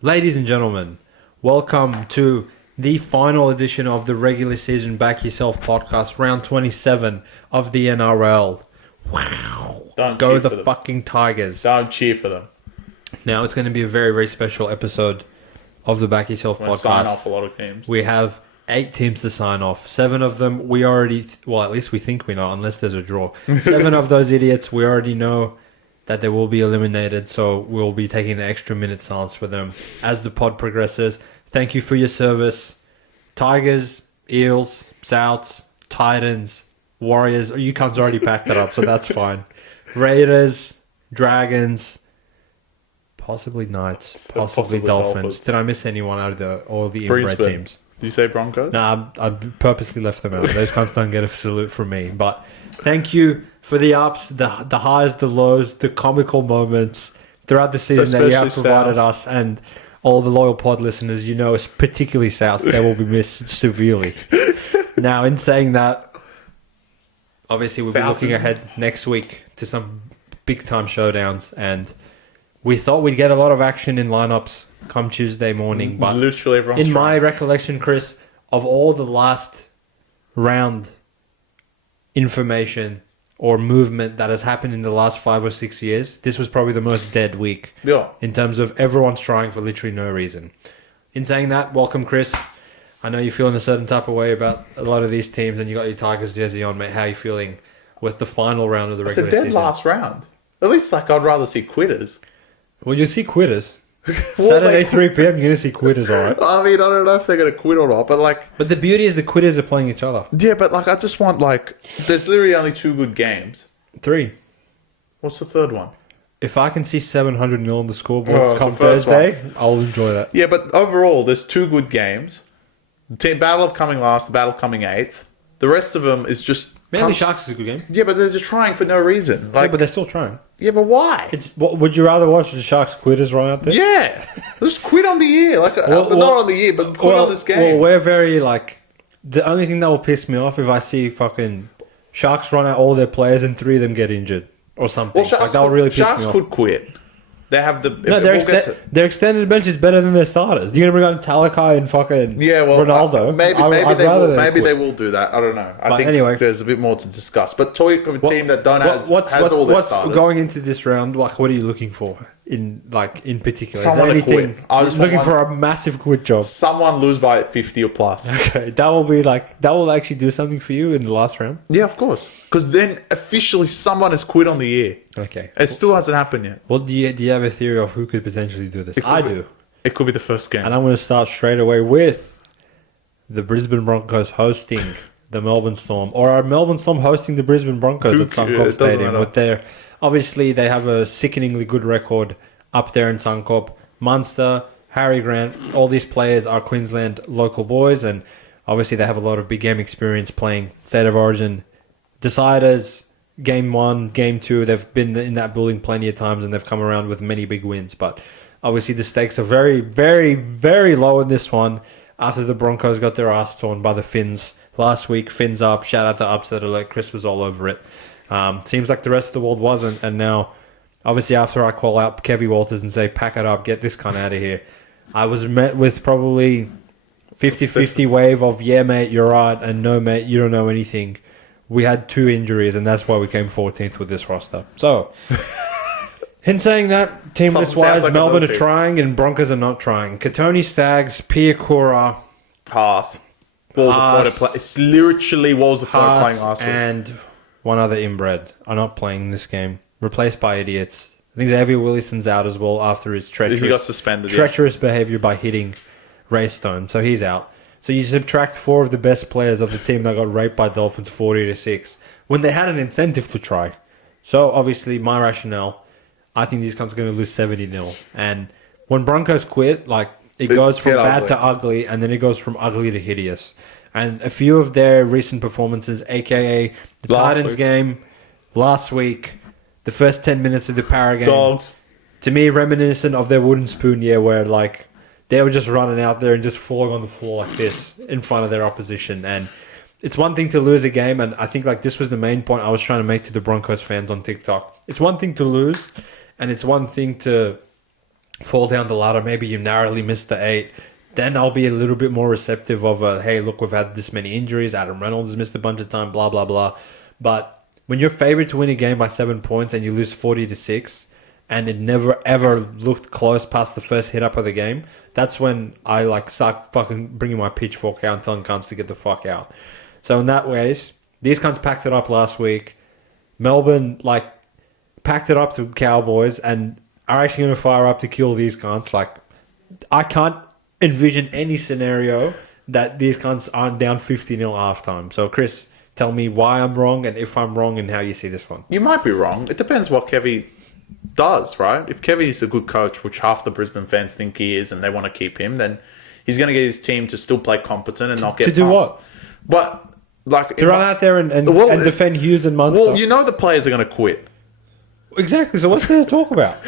Ladies and gentlemen, welcome to the final edition of the regular season Back Yourself Podcast, round 27 of the NRL. Wow. Don't Go cheer the for them. fucking Tigers. Don't cheer for them. Now, it's going to be a very, very special episode of the Back Yourself We're going to sign Podcast. off a lot of teams. We have 8 teams to sign off. 7 of them we already, well, at least we think we know, unless there's a draw. 7 of those idiots we already know that they will be eliminated, so we'll be taking an extra minute silence for them as the pod progresses. Thank you for your service. Tigers, Eels, Souths, Titans, Warriors. You cunts already packed that up, so that's fine. Raiders, Dragons, possibly Knights, possibly Dolphins. Did I miss anyone out of all the inbred Brisbane. teams? Did you say Broncos? Nah, I purposely left them out. Those cunts don't get a salute from me. But thank you for the ups, the highs, the lows, the comical moments throughout the season that you have Especially provided Souths. us, and all the loyal pod listeners. You know, particularly South, they will be missed severely. Now, in saying that, obviously we'll be South looking ahead next week to some big time showdowns, and we thought we'd get a lot of action in lineups come Tuesday morning, but Literally everyone's in my trying. recollection, Chris, of all the last round information or movement that has happened in the last 5 or 6 years, this was probably the most dead week Yeah. in terms of everyone's trying for literally no reason. In saying that, welcome, Chris. I know you're feeling a certain type of way about a lot of these teams, and you got your Tigers jersey on, mate. How are you feeling with the final round of the It's a regular dead season? last round. At least, I'd rather see quitters. Well, you'll see quitters. Well, Saturday, like- 3 p.m., you're going to see quitters, all right? I mean, I don't know if they're going to quit or not, but But the beauty is the quitters are playing each other. yeah, but I just want, there's literally only 2 good games. 3. What's the third one? If I can see 700 on the scoreboard Oh, come the first Thursday, I'll enjoy that. Yeah, but overall, there's 2 good games. The team battle of coming last, the battle coming 8th. The rest of them is just... Manly Sharks is a good game. Yeah, but they're just trying for no reason. Yeah, but they're still trying. Yeah, but why? Would you rather watch the Sharks quitters right out there? Yeah, just quit on the year, but not on the year, but quit on this game. Well, we're very, the only thing that will piss me off if I see fucking Sharks run out all their players and 3 of them get injured or something. Sharks, that will really piss Sharks me off. could quit. They have the No, we'll their extended bench is better than their starters. You're gonna bring on Talakai and fucking Ronaldo. Maybe they will do that. I don't know. I think anyway, there's a bit more to discuss. But talking of a team that has all their starters. Going into this round, what are you looking for in particular? Someone is to there anything quit. I just looking want for a massive quit job? Someone lose by 50 or plus. Okay, that will actually do something for you in the last round. Yeah, of course. Because then officially someone has quit on the year. Okay, It still hasn't happened yet. well, do you have a theory of who could potentially do this? I do. It could be the first game. And I'm going to start straight away with the Brisbane Broncos hosting the Melbourne Storm. Or are Melbourne Storm hosting the Brisbane Broncos at Suncorp Stadium? Obviously, they have a sickeningly good record up there in Suncorp. Munster, Harry Grant, all these players are Queensland local boys. And obviously, they have a lot of big game experience playing State of Origin deciders. Game 1, Game 2, they've been in that building plenty of times and they've come around with many big wins. But obviously the stakes are very, very, very low in this one after the Broncos got their ass torn by the Finns last week. Fins up, shout out to Upset Alert, Chris was all over it. Seems like the rest of the world wasn't, and now, obviously after I call out Kevy Walters and say, pack it up, get this cunt out of here, I was met with probably 50-50 wave of, yeah mate, you're right, and no mate, you don't know anything. We had 2 injuries, and that's why we came 14th with this roster. So, in saying that, team list-wise, like Melbourne are trying and Broncos are not trying. Katoni Staggs, Pia Kura, Haas. What was the point of play? It's literally what was the point of playing last week? and one other inbred are not playing this game. Replaced by idiots. I think Xavier Willison's out as well after his He got suspended. treacherous behaviour by hitting Ray Stone. So he's out. So you subtract 4 of the best players of the team that got raped by Dolphins 40-6 when they had an incentive to try. So obviously my rationale, I think these guys are going to lose 70-0. And when Broncos quit, it goes from bad to ugly, and then it goes from ugly to hideous. And a few of their recent performances, aka the Titans game last week, the first 10 minutes of the Para game, Dogs. to me reminiscent of their wooden spoon year where they were just running out there and just falling on the floor like this in front of their opposition. And it's one thing to lose a game, and I think this was the main point I was trying to make to the Broncos fans on TikTok. It's one thing to lose, and it's one thing to fall down the ladder, maybe you narrowly missed the 8, then I'll be a little bit more receptive of hey, look, we've had this many injuries. Adam Reynolds has missed a bunch of time, blah, blah, blah. But when you're favourite to win a game by 7 points and you lose 40-6, and it never ever looked close past the first hit up of the game, that's when I start fucking bringing my pitchfork out and telling cunts to get the fuck out. So in that ways, these cunts packed it up last week. Melbourne packed it up to Cowboys and are actually going to fire up to kill these cunts. I can't envision any scenario that these cunts aren't down 50-0 halftime. So Chris, tell me why I'm wrong and if I'm wrong and how you see this one. You might be wrong. It depends what Kevy does, right? If Kevy's a good coach, which half the Brisbane fans think he is and they want to keep him, then he's going to get his team to still play competent and not get to do pumped. What? But to run out there and defend Hughes and Munster. Well, you know the players are going to quit. Exactly. So what's there to talk about?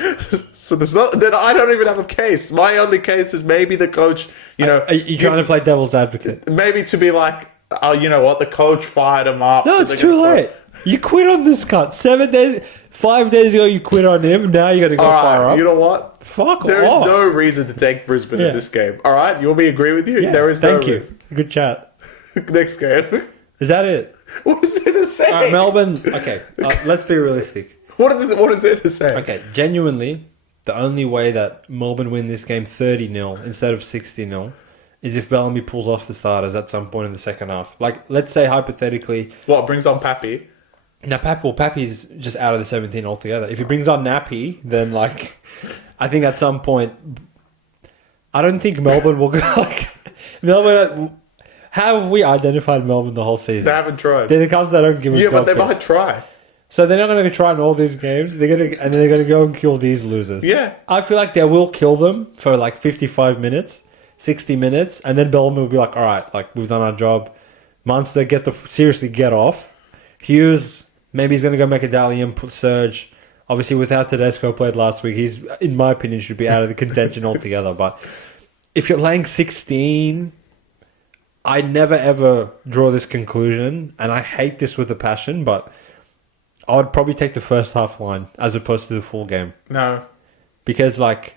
So there's not. Then I don't even have a case. My only case is maybe the coach. Are you trying to play devil's advocate? Maybe to be like, oh, you know what? The coach fired him up. No, it's too late. You quit on this cunt. 5 days ago, you quit on him. Now you got to go fire up. You know what? Fuck There off. is no reason to take Brisbane in this game. All right, you want me to agree with you? Yeah, there is no reason. Thank you. Good chat. Next game. Is that it? What is there to say? Melbourne. Okay, let's be realistic. What is there to say? Okay, genuinely, the only way that Melbourne win this game 30-0 instead of 60-0 is if Bellamy pulls off the starters at some point in the second half. Let's say hypothetically... What, brings on Pappy? Now, Pappy's just out of the 17 altogether. If he brings on Nappy, then, I think at some point... I don't think Melbourne will go, Melbourne... How have we identified Melbourne the whole season? They haven't tried. They're the cunts that don't give a but they might try. So they're not going to try in all these games. They're going to go and kill these losers. Yeah. I feel like they will kill them for 55 minutes, 60 minutes, and then Bellamy will be like, all right, we've done our job. Munster, seriously get off. Hughes, maybe he's going to go make a Dalian, put Surge. Obviously, without Tedesco played last week, he's, in my opinion, should be out of the contention altogether. But if you're laying 16, I never ever draw this conclusion, and I hate this with a passion, but I would probably take the first half line as opposed to the full game. No. Because, I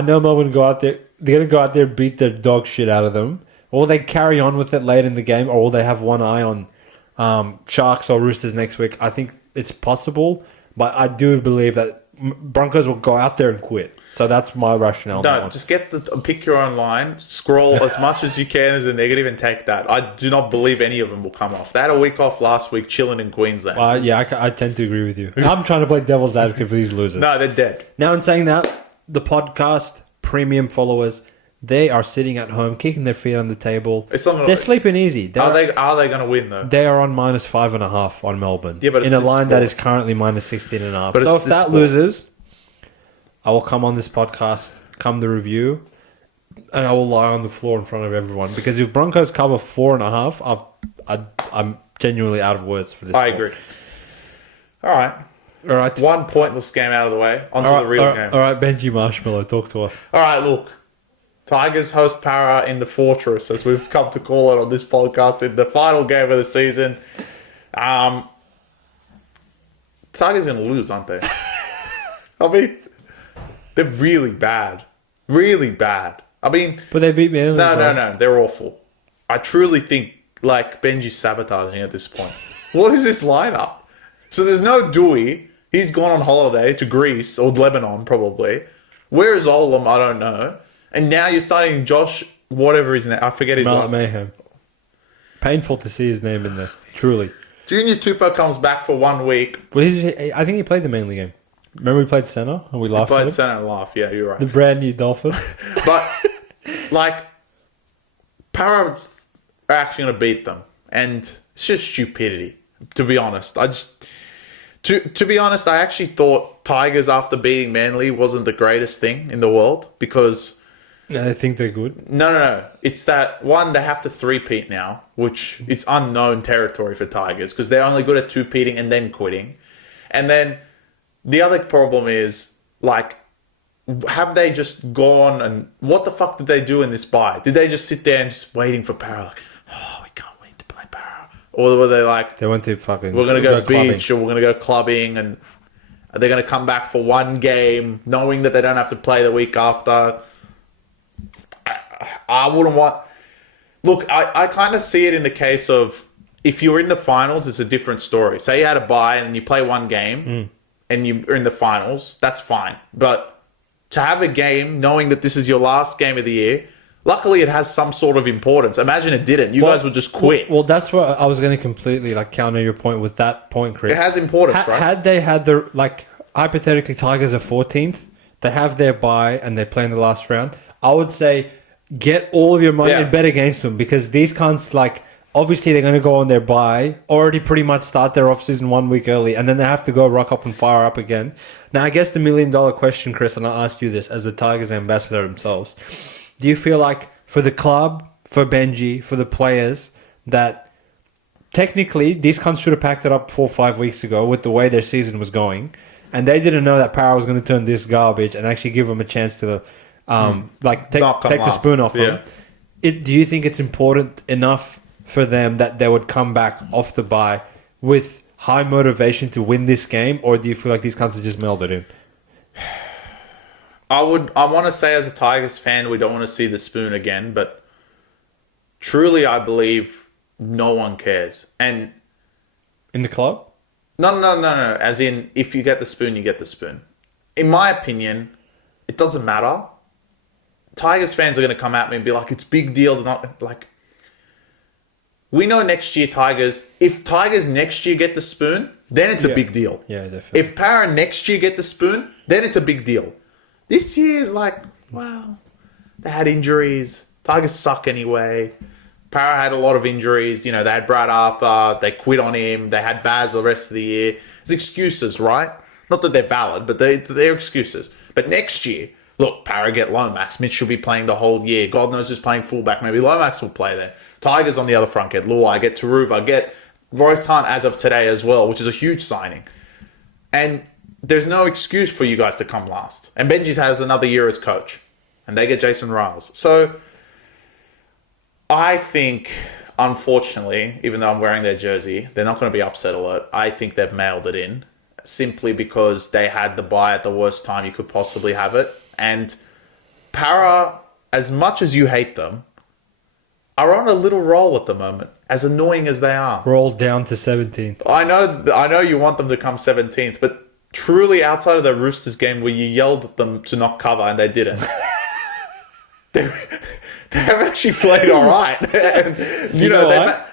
know Melbourne go out there, they're going to go out there, beat the dog shit out of them, or they carry on with it late in the game, or they have one eye on Sharks or Roosters next week. I think it's possible, but I do believe that Broncos will go out there and quit. So that's my rationale. No, just pick your own line, scroll as much as you can as a negative and take that. I do not believe any of them will come off. They had a week off last week chilling in Queensland. I tend to agree with you. I'm trying to play devil's advocate for these losers. No, they're dead. Now, in saying that, the podcast premium followers, they are sitting at home, kicking their feet on the table. They're sleeping easy. Are they going to win, though? They are on -5.5 on Melbourne. Yeah, but in a line that is currently -16.5. But so if that loses, I will come on this podcast, come the review, and I will lie on the floor in front of everyone. Because if Broncos cover 4.5, I'm genuinely out of words for this. I agree. All right. One pointless game out of the way. On to the real game. All right, Benji Marshmallow, talk to us. All right, look. Tigers host Para in the Fortress, as we've come to call it on this podcast, in the final game of the season. Tigers going to lose, aren't they? I mean, they're really bad. Really bad. I mean... But they beat me. No. They're awful. I truly think, Benji's sabotaging at this point. What is this lineup? So there's no Dewey. He's gone on holiday to Greece or Lebanon, probably. Where is Olam? I don't know. And now you're starting Josh, whatever his name. I forget his last name. Mayhem. Painful to see his name in there. Truly. Junior Tupou comes back for 1 week. Well, I think he played the Manly game. Remember we played centre and we laughed at him? Played centre and laughed. Yeah, you're right. The brand new Dolphins. But, Para are actually going to beat them. And it's just stupidity, to be honest. To be honest, I actually thought Tigers, after beating Manly, wasn't the greatest thing in the world because... I think they're good. No. It's that, one, they have to three-peat now, which is unknown territory for Tigers because they're only good at two-peating and then quitting. And then the other problem is, have they just gone and... What the fuck did they do in this bye? Did they just sit there and just waiting for Para? We can't wait to play Para. Or were they They went to fucking... We're going to go beach clubbing. Or we're going to go clubbing and Are they going to come back for one game, knowing that they don't have to play the week after? I wouldn't want... Look, I kind of see it in the case of if you're in the finals, it's a different story. Say you had a bye and you play one game and you're in the finals, that's fine. But to have a game knowing that this is your last game of the year, luckily it has some sort of importance. Imagine it didn't. You guys would just quit. Well, that's what I was going to completely counter your point with that point, Chris. It has importance, right? Had they had the, hypothetically, Tigers are 14th, they have their bye and they play in the last round, I would say get all of your money and bet against them, because these cunts, obviously they're going to go on their bye, already pretty much start their off-season 1 week early, and then they have to go rock up and fire up again. Now, I guess the million-dollar question, Chris, and I'll ask you this as the Tigers ambassador themselves, do you feel like for the club, for Benji, for the players, that technically these cunts should have packed it up 4 or 5 weeks ago with the way their season was going, and they didn't know that Para was going to turn this garbage and actually give them a chance to take the spoon off them? Do you think it's important enough for them that they would come back off the bye with high motivation to win this game, or do you feel like these cunts are just melded in? I want to say as a Tigers fan, we don't want to see the spoon again, but truly I believe no one cares. And in the club? No. As in, if you get the spoon, you get the spoon. In my opinion, it doesn't matter. Tigers fans are going to come at me and be like, it's big deal. Not we know next year if Tigers next year get the spoon, then it's a big deal. Yeah, definitely. If Para next year get the spoon, then it's a big deal. This year is wow, they had injuries. Tigers suck anyway. Para had a lot of injuries. They had Brad Arthur. They quit on him. They had Baz the rest of the year. It's excuses, right? Not that they're valid, but they're excuses. But next year, look, Para get Lomax. Mitch should be playing the whole year. God knows who's playing fullback. Maybe Lomax will play there. Tigers on the other front get Luai, get Taruva, get Royce Hunt as of today as well, which is a huge signing. And there's no excuse for you guys to come last. And Benji's has another year as coach. And they get Jason Riles. So I think, unfortunately, even though I'm wearing their jersey, they're not going to be upset alert. I think they've mailed it in simply because they had the bye at the worst time you could possibly have it. And Para, as much as you hate them, are on a little roll at the moment, as annoying as they are. Roll down to 17th. I know you want them to come 17th, but truly outside of the Roosters game where you yelled at them to not cover and they didn't, they have actually played all right. And,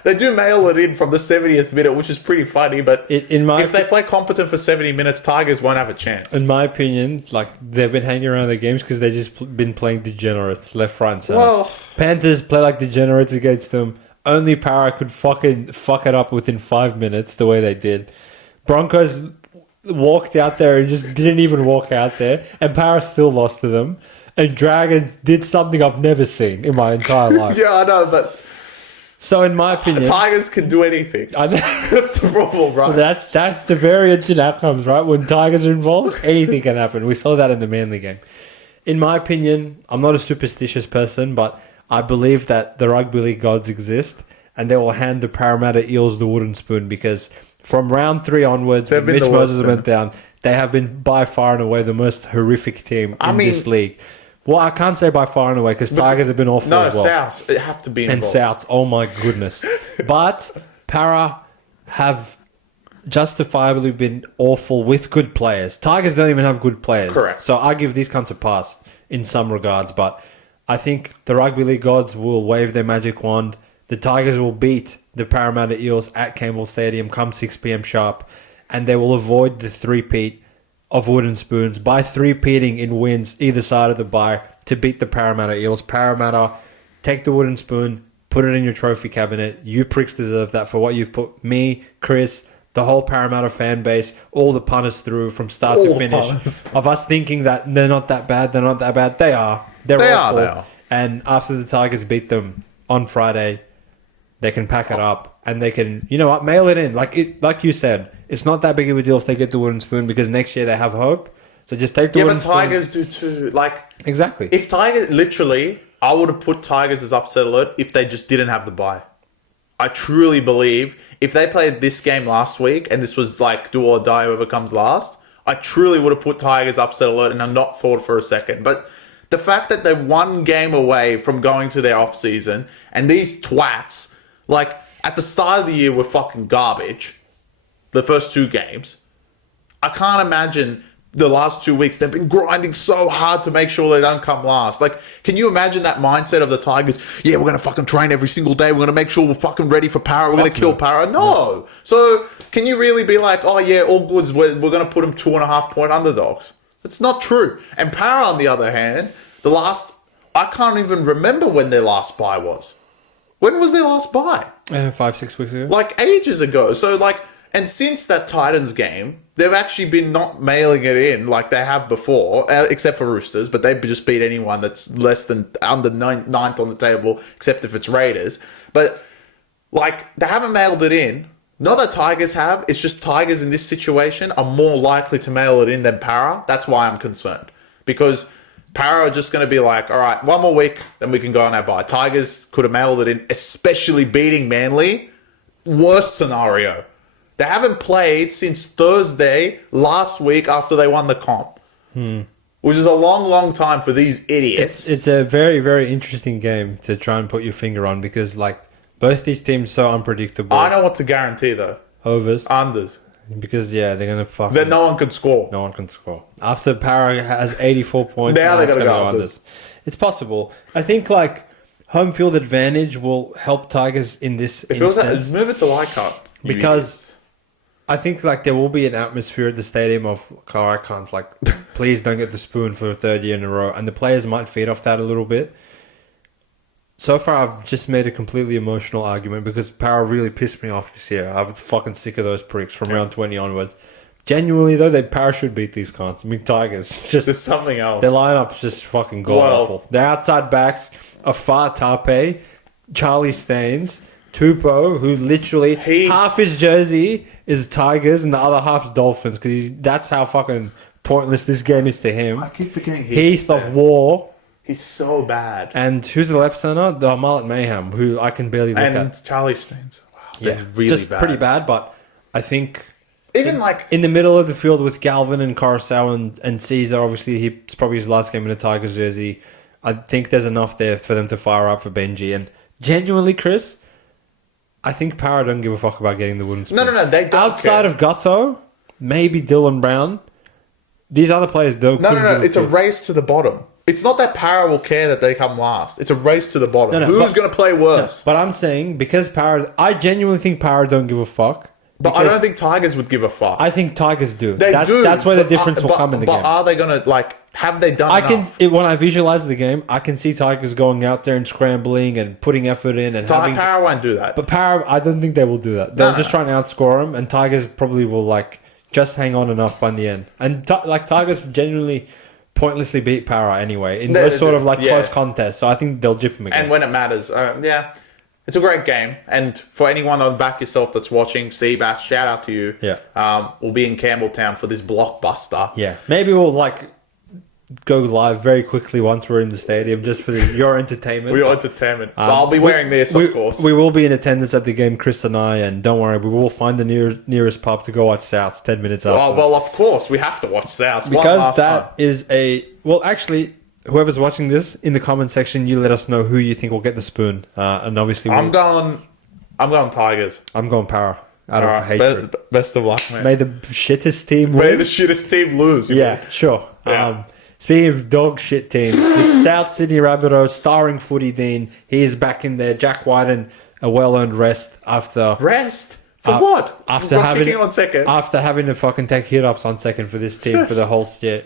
they do mail it in from the 70th minute, which is pretty funny, but if they play competent for 70 minutes, Tigers won't have a chance. In my opinion, they've been hanging around the games because they've just been playing degenerates, left, right, and center. Well, Panthers play like degenerates against them. Only Para could fuck it up within 5 minutes the way they did. Broncos walked out there and just didn't even walk out there, and Para still lost to them. And Dragons did something I've never seen in my entire life. Yeah, I know, but... So in my opinion... Tigers can do anything. I know. That's the problem, right? Well, that's the variance in outcomes, right? When Tigers are involved, anything can happen. We saw that in the Manly game. In my opinion, I'm not a superstitious person, but I believe that the rugby league gods exist, and they will hand the Parramatta Eels the wooden spoon, because from round 3 onwards, when Mitch Moses went down, they have been by far and away the most horrific team in this league. Well, I can't say by far and away because Tigers have been awful as well. No, Souths. It have to be involved. And Souths, oh my goodness. But Para have justifiably been awful with good players. Tigers don't even have good players. Correct. So I give these cunts a pass in some regards. But I think the rugby league gods will wave their magic wand. The Tigers will beat the Parramatta Eels at Campbelltown Stadium come 6 p.m. sharp. And they will avoid the three-peat of wooden spoons by three-peating in wins either side of the bye to beat the Parramatta Eels. Parramatta, take the wooden spoon, put it in your trophy cabinet. You pricks deserve that for what you've put me, Chris, the whole Parramatta fan base, all the punters through from start to finish. Of us thinking that they're not that bad, they're not that bad. They are. They are. And after the Tigers beat them on Friday, they can pack it up and they can, mail it in. Like you said, it's not that big of a deal if they get the wooden spoon because next year they have hope. So just take the wooden spoon. Yeah, but Tigers do too. Exactly. If Tigers, literally, I would have put Tigers as upset alert if they just didn't have the bye. I truly believe if they played this game last week and this was do or die whoever comes last, I truly would have put Tigers upset alert and I've not thought for a second. But the fact that they're one game away from going to their off-season and these twats, like, at the start of the year were fucking garbage, the first 2 games. I can't imagine the last 2 weeks they've been grinding so hard to make sure they don't come last. Like, can you imagine that mindset of the Tigers? Yeah, we're going to fucking train every single day. We're going to make sure we're fucking ready for Para. We're going to kill Para. No. So, can you really be like, oh yeah, all goods, we're going to put them 2.5 point underdogs? It's not true. And Para, on the other hand, I can't even remember when their last bye was. When was their last bye? 5-6 weeks ago. Like, ages ago. So, like, and since that Titans game, they've actually been not mailing it in like they have before, except for Roosters, but they just beat anyone that's less than under ninth on the table, except if it's Raiders. But, like, they haven't mailed it in. Not that Tigers have, it's just Tigers in this situation are more likely to mail it in than Para. That's why I'm concerned. Because Para are just going to be like, all right, 1 more week, then we can go on our bye. Tigers could have mailed it in, especially beating Manly. Worst scenario. They haven't played since Thursday last week after they won the comp. Which is a long, long time for these idiots. It's a very, very interesting game to try and put your finger on because, like, both these teams are so unpredictable. I know what to guarantee, though. Overs. Unders. Because, yeah, they're going to fucking... Then no one can score. No one can score. After Para has 84 points... Now they're going to go unders. It's possible. I think, like, home field advantage will help Tigers in this instance. Move it to Leichhardt. Because... I think, like, there will be an atmosphere at the stadium of Caricons, like, please don't get the spoon for a 3rd year in a row. And the players might feed off that a little bit. So far, I've just made a completely emotional argument because Para really pissed me off this year. I'm fucking sick of those pricks from round 20 onwards. Genuinely, though, Para should beat these cons. I mean, Tigers. There's something else. Their lineup's just fucking god-awful. Their outside backs are Far Tape, Charlie Staines, Tupou, who literally... half his jersey... is Tigers and the other half's Dolphins because that's how fucking pointless this game is to him. I keep forgetting Heath of War. He's so bad. And who's the left centre? The Mullet Mayhem, who I can barely look at. And Charlie Staines. Wow, yeah, really just bad. Pretty bad, but I think... Even like... In the middle of the field with Galvin and Coruscant and Caesar, obviously it's probably his last game in a Tigers jersey. I think there's enough there for them to fire up for Benji. And genuinely, Chris... I think Para don't give a fuck about getting the wooden spoon. No, they don't. Outside of Gutho, maybe Dylan Brown, these other players don't. No. It's a race to the bottom. It's not that Para will care that they come last. It's a race to the bottom. Who's going to play worse? But I'm saying, because Para... I genuinely think Para don't give a fuck. But I don't think Tigers would give a fuck. I think Tigers do. They do. That's where the difference will come in the game. But are they going to, like... Have they done enough? When I visualize the game, I can see Tigers going out there and scrambling and putting effort in and having... Para won't do that. But Para, I don't think they will do that. They'll just try and outscore them, and Tigers probably will, like, just hang on enough by the end. And, Tigers genuinely pointlessly beat Para anyway in those sort of, like, close contests. So I think they'll jip them again. And when it matters, it's a great game. And for anyone on Back Yourself that's watching, Seabass, shout out to you. Yeah. We'll be in Campbelltown for this blockbuster. Yeah. Maybe we'll, like... go live very quickly once we're in the stadium just for your entertainment. Your entertainment. I'll be wearing this, of course. We will be in attendance at the game, Chris and I, and don't worry, we will find the nearest pub to go watch Souths 10 minutes after. Well, of course, we have to watch Souths. Because that is a... Well, actually, whoever's watching this, in the comment section, you let us know who you think will get the spoon. And obviously... I'm going Tigers. I'm going Para. Out of hatred. Best of luck, man. May the shittest team win. May the shittest team lose. Yeah, sure. Yeah. Speaking of dog shit teams, the South Sydney Rabbitohs starring Footy Dean. He is back in there. Jack Whiten, a well-earned rest after... Rest? For what? After having to fucking take hit-ups on second for this team for the whole year.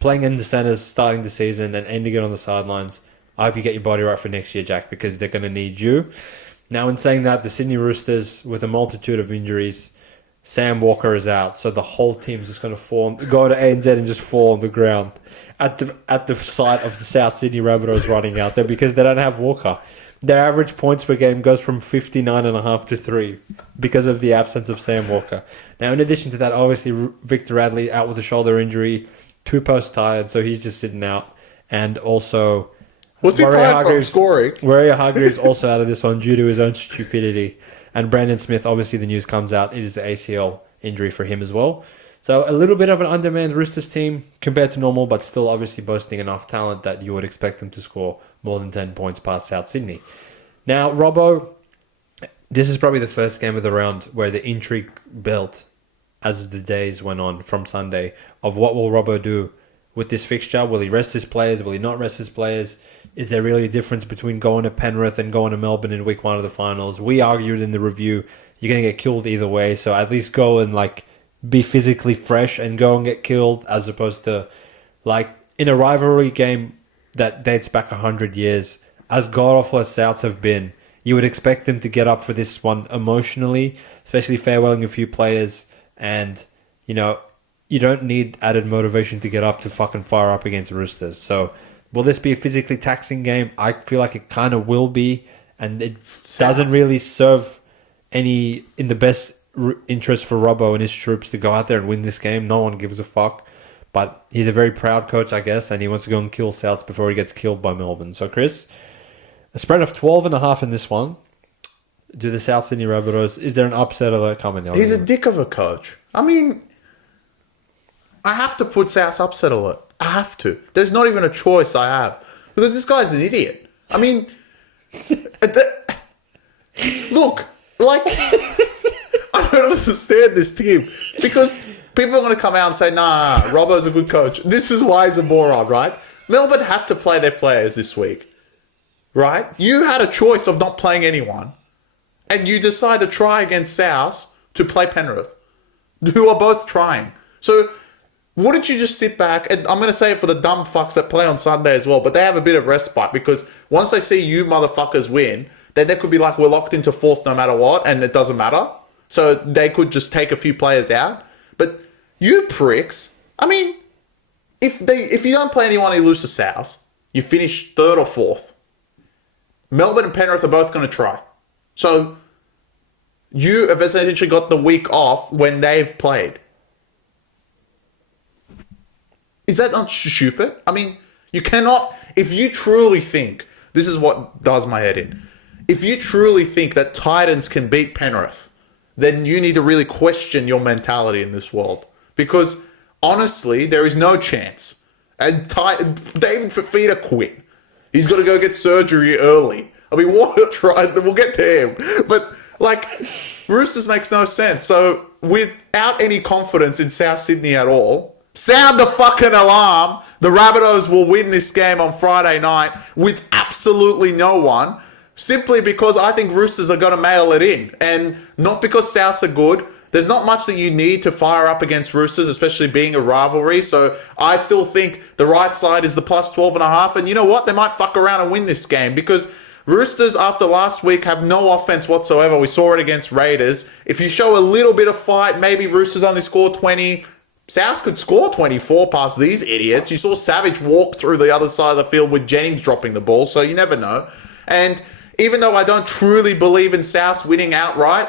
Playing in the centres, starting the season, and ending it on the sidelines. I hope you get your body right for next year, Jack, because they're going to need you. Now, in saying that, the Sydney Roosters, with a multitude of injuries... Sam Walker is out, so the whole team's just going to go to ANZ and just fall on the ground at the sight of the South Sydney Rabbitohs running out there because they don't have Walker. Their average points per game goes from 59.5 to 3 because of the absence of Sam Walker. Now, in addition to that, obviously Victor Radley out with a shoulder injury, Tupou's tired, so he's just sitting out, and also... What's he tired from scoring? Warrior Hargreaves also out of this one due to his own stupidity. And Brandon Smith, obviously the news comes out, it is the ACL injury for him as well. So a little bit of an undermanned Roosters team compared to normal, but still obviously boasting enough talent that you would expect them to score more than 10 points past South Sydney. Now, Robbo, this is probably the first game of the round where the intrigue built as the days went on from Sunday of what will Robbo do with this fixture. Will he rest his players? Will he not rest his players? Is there really a difference between going to Penrith and going to Melbourne in week 1 of the finals? We argued in the review, you're going to get killed either way, so at least go and be physically fresh and go and get killed, as opposed to in a rivalry game that dates back 100 years, as god-awful as Souths have been, you would expect them to get up for this one emotionally, especially farewelling a few players, and, you don't need added motivation to get up to fucking fire up against Roosters. So, will this be a physically taxing game? I feel like it kind of will be, and it doesn't really serve any in the best interest for Robbo and his troops to go out there and win this game. No one gives a fuck. But he's a very proud coach, I guess, and he wants to go and kill Souths before he gets killed by Melbourne. So, Chris, a spread of 12.5 in this one. Do the South Sydney Rabbitohs, is there an upset alert coming? He's a dick of a coach. I mean, I have to put South's upset alert. I have to. There's not even a choice I have. Because this guy's an idiot. I mean, look, I don't understand this team. Because people are going to come out and say, nah, Robbo's a good coach. This is why he's a moron, right? Melbourne had to play their players this week, right? You had a choice of not playing anyone, and you decide to try against South to play Penrith, who are both trying. So wouldn't you just sit back, and I'm going to say it for the dumb fucks that play on Sunday as well, but they have a bit of respite, because once they see you motherfuckers win, then they could be like, we're locked into fourth no matter what, and it doesn't matter. So they could just take a few players out. But you pricks, I mean, if you don't play anyone, you lose to South, you finish 3rd or 4th. Melbourne and Penrith are both going to try. So you have essentially got the week off when they've played. Is that not stupid? I mean, you cannot, if you truly think, this is what does my head in, if you truly think that Titans can beat Penrith, then you need to really question your mentality in this world. Because, honestly, there is no chance. And David Fifita quit. He's got to go get surgery early. I mean, we'll get to him. But, Roosters makes no sense. So, without any confidence in South Sydney at all, sound the fucking alarm. The Rabbitohs will win this game on Friday night with absolutely no one. Simply because I think Roosters are going to mail it in. And not because Souths are good. There's not much that you need to fire up against Roosters, especially being a rivalry. So I still think the right side is the plus 12.5. And you know what? They might fuck around and win this game. Because Roosters, after last week, have no offense whatsoever. We saw it against Raiders. If you show a little bit of fight, maybe Roosters only score 20. South could score 24 past these idiots. You saw Savage walk through the other side of the field with Jennings dropping the ball. So you never know. And even though I don't truly believe in South winning outright,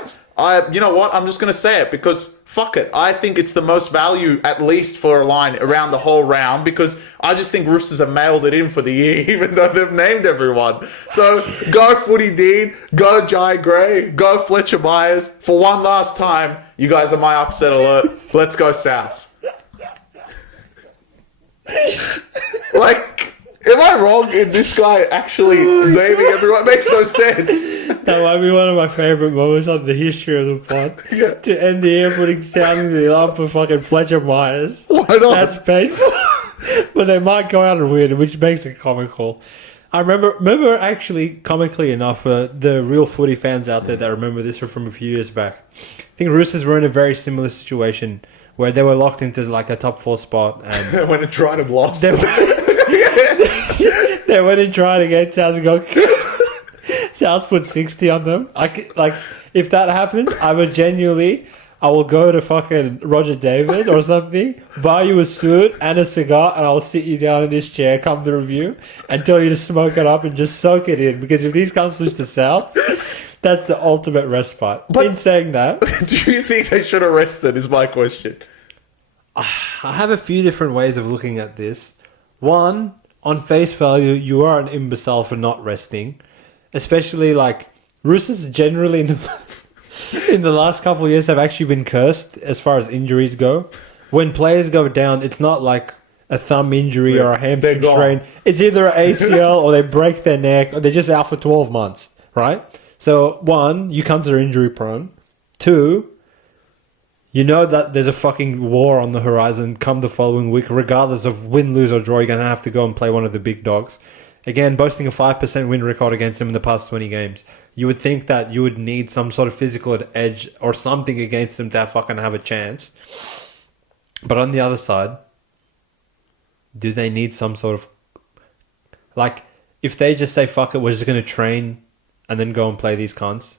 you know what? I'm just going to say it because fuck it. I think it's the most value, at least for a line around the whole round, because I just think Roosters have mailed it in for the year, even though they've named everyone. So go Footy Dean, go Jai Gray, go Fletcher Myers. For one last time, you guys are my upset alert. Let's go South. Am I wrong in this guy actually naming everyone? It makes no sense. That might be one of my favourite moments on the history of the pod. Yeah. To end the year putting sounding the alarm for fucking Fletcher Myers. Why not? That's painful. But they might go out and win, which makes it comical. I remember actually, comically enough, the real footy fans out there that remember this were from a few years back. I think Roosters were in a very similar situation where they were locked into a top 4 spot. And when it tried and lost. They went and tried against South and go. South put 60 on them. If that happens, I will go to fucking Roger David or something, buy you a suit and a cigar, and I'll sit you down in this chair, come to review, and tell you to smoke it up and just soak it in. Because if these comes lose to South, that's the ultimate respite. But in saying that, do you think they should arrest it? Is my question. I have a few different ways of looking at this. One, on face value, you are an imbecile for not resting. Especially, Roosters generally in the last couple of years have actually been cursed as far as injuries go. when players go down, it's not like a thumb injury or a hamstring strain. It's either an ACL or they break their neck or they're just out for 12 months, right? So, one, you cunts are injury prone. Two, you know that there's a fucking war on the horizon come the following week, regardless of win, lose, or draw. You're going to have to go and play one of the big dogs. Again, boasting a 5% win record against them in the past 20 games. You would think that you would need some sort of physical edge or something against them to fucking have a chance. But on the other side, do they need some sort of... Like, if they just say, fuck it, we're just going to train and then go and play these cunts,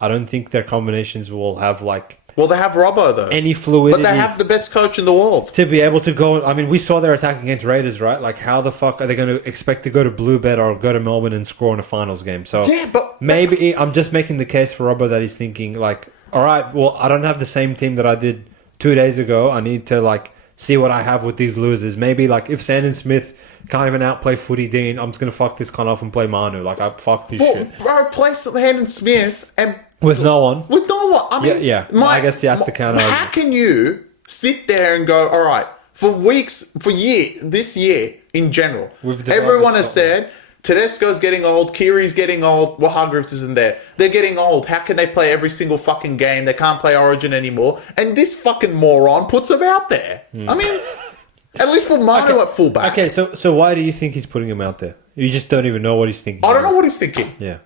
I don't think their combinations will have, like... Well, they have Robbo, though. Any fluidity. But they have the best coach in the world. To be able to go... I mean, we saw their attack against Raiders, right? Like, how the fuck are they going to expect to go to Bluebet or go to Melbourne and score in a finals game? So, yeah, but... Maybe I'm just making the case for Robbo that he's thinking, like, all right, well, I don't have the same team that I did 2 days ago. I need to, like, see what I have with these losers. Maybe, like, if Sandon Smith can't even outplay Footy Dean, I'm just going to fuck this cunt off and play Manu. Like, fuck this shit. Bro, play Sandon Smith and... With no one. With no one. I mean, yeah. I guess that's the counter. How can you sit there and go, all right, this year in general, everyone has said Tedesco's getting old, Kiri's getting old, well, Hargreaves isn't there. They're getting old. How can they play every single fucking game? They can't play Origin anymore. And this fucking moron puts them out there. I mean, at least put Manu at fullback. Okay, so why do you think he's putting him out there? You just don't even know what he's thinking. I don't know what he's thinking. Yeah.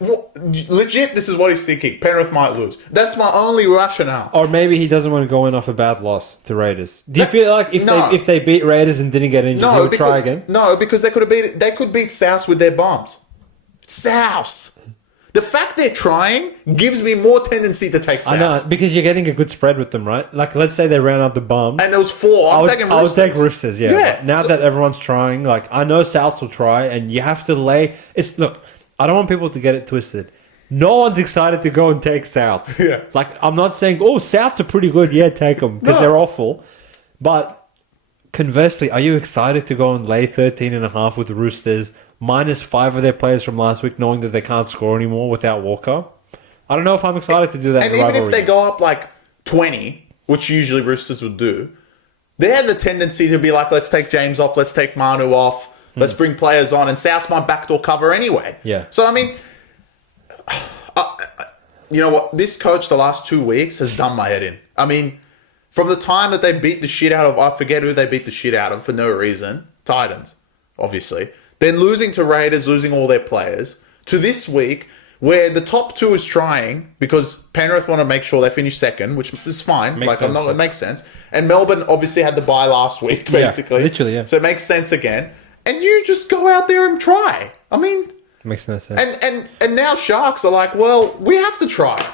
Legit, this is what he's thinking. Penrith might lose. That's my only rationale. Or maybe he doesn't want to go in off a bad loss to Raiders. Do you feel like if they beat Raiders and didn't get injured, he would try again? No, because they could beat South with their bombs. South. The fact they're trying gives me more tendency to take South. I know, because you're getting a good spread with them, right? Like, let's say they ran out the bums. And there was 4. I would take Roosters, yeah. Now that everyone's trying, like, I know Souths will try, and you have to lay... Look, I don't want people to get it twisted. No one's excited to go and take Souths. Yeah. Like, I'm not saying, Souths are pretty good. Yeah, take them, because they're awful. But conversely, are you excited to go and lay 13.5 with the Roosters, minus 5 of their players from last week, knowing that they can't score anymore without Walker? I don't know if I'm excited to do that. And even if they go up like 20, which usually Roosters would do, they had the tendency to be like, let's take James off, let's take Manu off, let's bring players on, and South's my backdoor cover anyway. Yeah. So, I mean, you know what? This coach the last 2 weeks has done my head in. I mean, from the time that they beat the shit out of, I forget who they beat the shit out of for no reason. Titans, obviously. Then losing to Raiders, losing all their players, to this week where the top 2 is trying because Penrith want to make sure they finish second, which is fine. It makes sense. And Melbourne obviously had the bye last week, basically. Yeah, literally, yeah. So it makes sense again. And you just go out there and try. I mean... Makes no sense. And now Sharks are like, well, we have to try.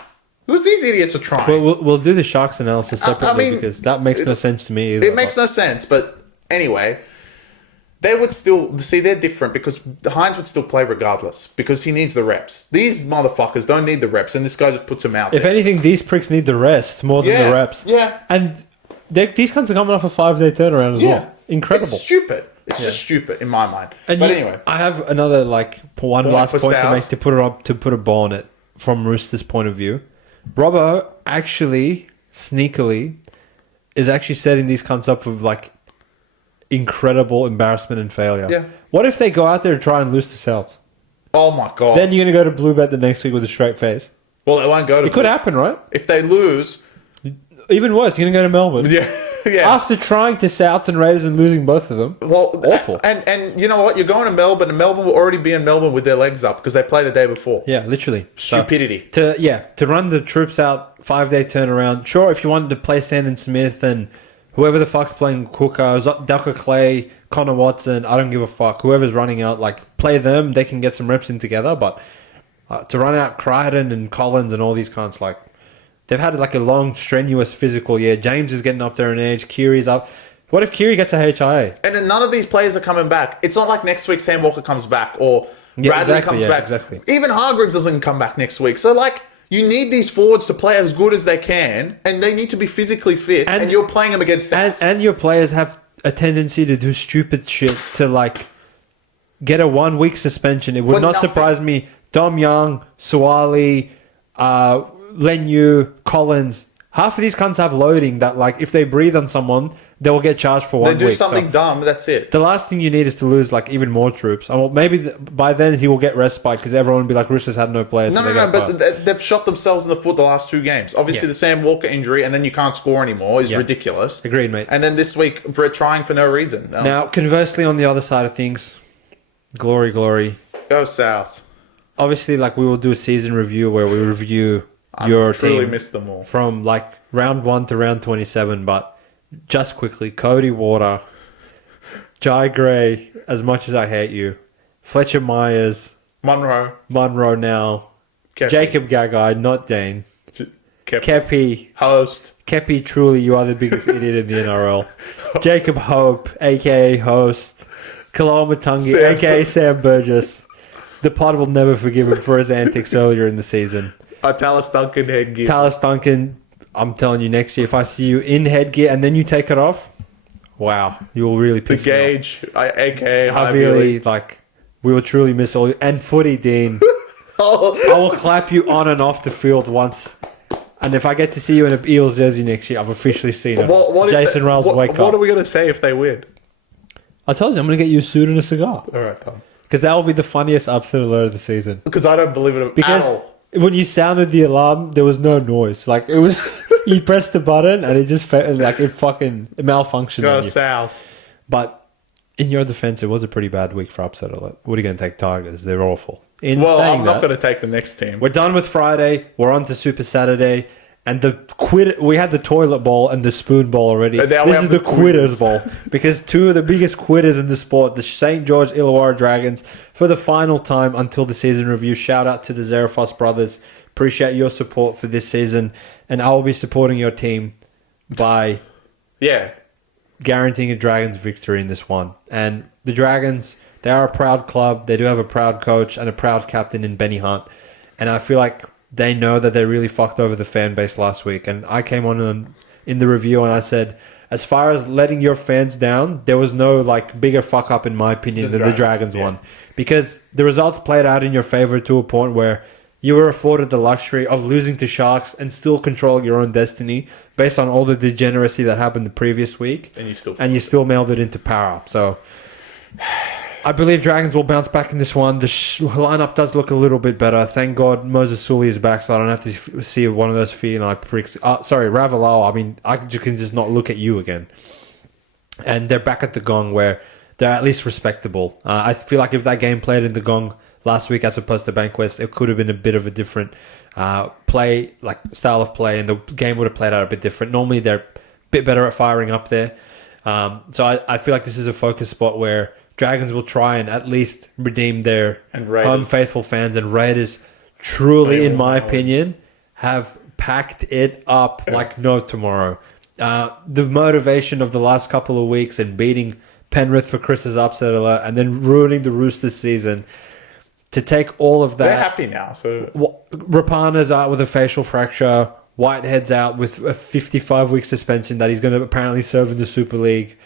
Because these idiots are trying. Well, we'll do the Sharks analysis separately because that makes no sense to me either. It makes no sense, but anyway... They would still... See, they're different because Hines would still play regardless because he needs the reps. These motherfuckers don't need the reps, and this guy just puts them out If anything, these pricks need the rest more than the reps. Yeah. And these cunts are coming off a 5-day turnaround as well. Incredible. It's stupid. It's just stupid in my mind. Anyway. I have another, one last point to make to put a ball on it from Roosters' point of view. Robbo actually, sneakily, is actually setting these cunts up with, incredible embarrassment and failure. Yeah. What if they go out there and try and lose to Celts? Oh my God. Then you're going to go to Bluebet the next week with a straight face. Well, it won't go to... It could happen, right? If they lose... Even worse, you're going to go to Melbourne. Yeah. After trying to Souths and Raiders and losing both of them. Well, awful. And you know what? You're going to Melbourne, and Melbourne will already be in Melbourne with their legs up because they played the day before. Yeah, literally. Stupidity. So, to run the troops out, 5-day turnaround. Sure, if you wanted to play Sandon Smith and whoever the fuck's playing Cooker, Ducker Clay, Connor Watson, I don't give a fuck. Whoever's running out, play them. They can get some reps in together. But to run out Crichton and Collins and all these cunts, they've had a long, strenuous physical year. James is getting up there in age. Kiri's up. What if Kiri gets a HIA? And then none of these players are coming back. It's not like next week Sam Walker comes back or Bradley comes back. Exactly. Even Hargreaves doesn't come back next week. So, you need these forwards to play as good as they can, and they need to be physically fit, and you're playing them against Souths. And your players have a tendency to do stupid shit to, get a 1-week suspension. It would not surprise me. Dom Young, Suwali, Lenu, Collins, Half of these cunts have loading that, like, if they breathe on someone, they will get charged for 1 week. They do something dumb, that's it. The last thing you need is to lose, like, even more troops. Well, maybe by then he will get respite because everyone will be like, Roosters had no players. No, but they've shot themselves in the foot the last 2 games. Obviously, the Sam Walker injury and then you can't score anymore is ridiculous. Agreed, mate. And then this week, for trying for no reason. Now, conversely, on the other side of things, glory. Go South. Obviously, like, we will do a season review where we review your team. I truly missed them all. From, like, round 1 to round 27, but just quickly, Cody Water, Jai Gray, as much as I hate you, Fletcher Myers, Munro now, Kepi. Jacob Gagai, not Dane, Kepi, Host. Kepi, truly, you are the biggest idiot in the NRL. Jacob Hope, a.k.a. Host, Kaloa Matangi, a.k.a. Sam Burgess. The pod will never forgive him for his antics earlier in the season. Tallis Duncan headgear. Tallis Duncan, I'm telling you, next year, if I see you in headgear and then you take it off, wow, you will really piss me off. The Gauge, a.k.a. I really, like, we will truly miss all you. And Footy, Dean. I will clap you on and off the field once. And if I get to see you in an Eels jersey next year, I've officially seen it. Jason Ralls, wake up. What are we going to say if they win? I told you, I'm going to get you a suit and a cigar. All right, Tom. Because that will be the funniest upset alert of the season. Because I don't believe it at all. When you sounded the alarm, there was no noise. Like, it was... you pressed the button and it just felt like it malfunctioned. Go South. But in your defense, it was a pretty bad week for upset alert. What are you going to take Tigers? They're awful. I'm not going to take the next team. We're done with Friday. We're on to Super Saturday. And we had the toilet bowl and the spoon bowl already. This is the quitters bowl. Because 2 of the biggest quitters in the sport, the St. George Illawarra Dragons, for the final time until the season review. Shout out to the Zarefos brothers. Appreciate your support for this season. And I will be supporting your team by guaranteeing a Dragons victory in this one. And the Dragons, they are a proud club. They do have a proud coach and a proud captain in Benny Hunt. And I feel like they know that they really fucked over the fan base last week. And I came on in the review and I said, as far as letting your fans down, there was no like bigger fuck up in my opinion than the Dragons one. Because the results played out in your favor to a point where you were afforded the luxury of losing to Sharks and still controlling your own destiny based on all the degeneracy that happened the previous week. And you still mailed it into Para. So I believe Dragons will bounce back in this one. The lineup does look a little bit better. Thank God Moses Sully is back, so I don't have to see one of those feline pricks. Ravalawa. I mean, I can just not look at you again. And they're back at the Gong where they're at least respectable. I feel like if that game played in the Gong last week as opposed to Bankwest, it could have been a bit of a different style of play, and the game would have played out a bit different. Normally, they're a bit better at firing up there. So I feel like this is a focus spot where Dragons will try and at least redeem their unfaithful fans, and Raiders truly, in my opinion, have packed it up like no tomorrow. The motivation of the last couple of weeks and beating Penrith for Chris's upset alert and then ruining the Roosters season, to take all of that. They're happy now. So Rapana's out with a facial fracture. Whitehead's out with a 55-week suspension that he's going to apparently serve in the Super League.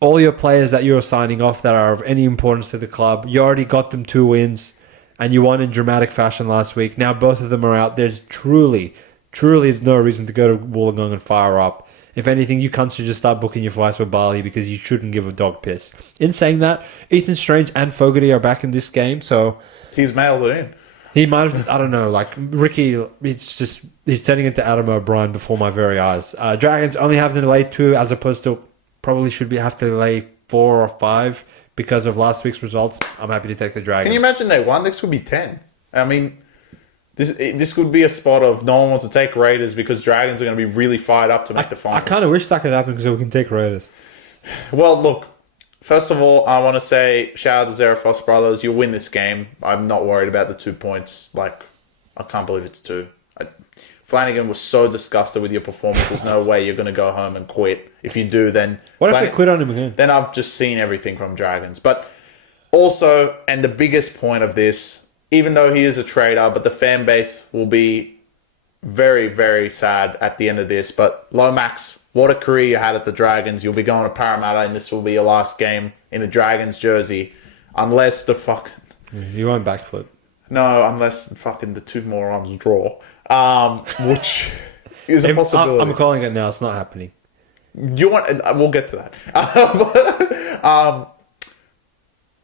All your players that you're signing off that are of any importance to the club, you already got them 2 wins, and you won in dramatic fashion last week. Now both of them are out. There's truly is no reason to go to Wollongong and fire up. If anything, you cunts should just start booking your flights for Bali because you shouldn't give a dog piss. In saying that, Ethan Strange and Fogarty are back in this game, so he's mailed it in. He might have, I don't know, like Ricky, he's turning into Adam O'Brien before my very eyes. Dragons only have to lay 2 as opposed to probably have to lay 4 or 5 because of last week's results. I'm happy to take the Dragons. Can you imagine they won? This could be 10. I mean, this could be a spot of no one wants to take Raiders because Dragons are going to be really fired up to make the final. I kind of wish that could happen because we can take Raiders. Well, look, first of all, I want to say shout out to Zarefos brothers. You'll win this game. I'm not worried about the 2 points. Like, I can't believe it's 2. Flanagan was so disgusted with your performance. There's no way you're going to go home and quit. If you do, then... What if they quit on him again? Then I've just seen everything from Dragons. But also, and the biggest point of this, even though he is a trader, but the fan base will be very, very sad at the end of this. But Lomax, what a career you had at the Dragons. You'll be going to Parramatta and this will be your last game in the Dragons jersey. Unless the fucking... You won't backflip. No, unless fucking the 2 morons draw. Which is a possibility. I'm calling it now. It's not happening. You want? We'll get to that.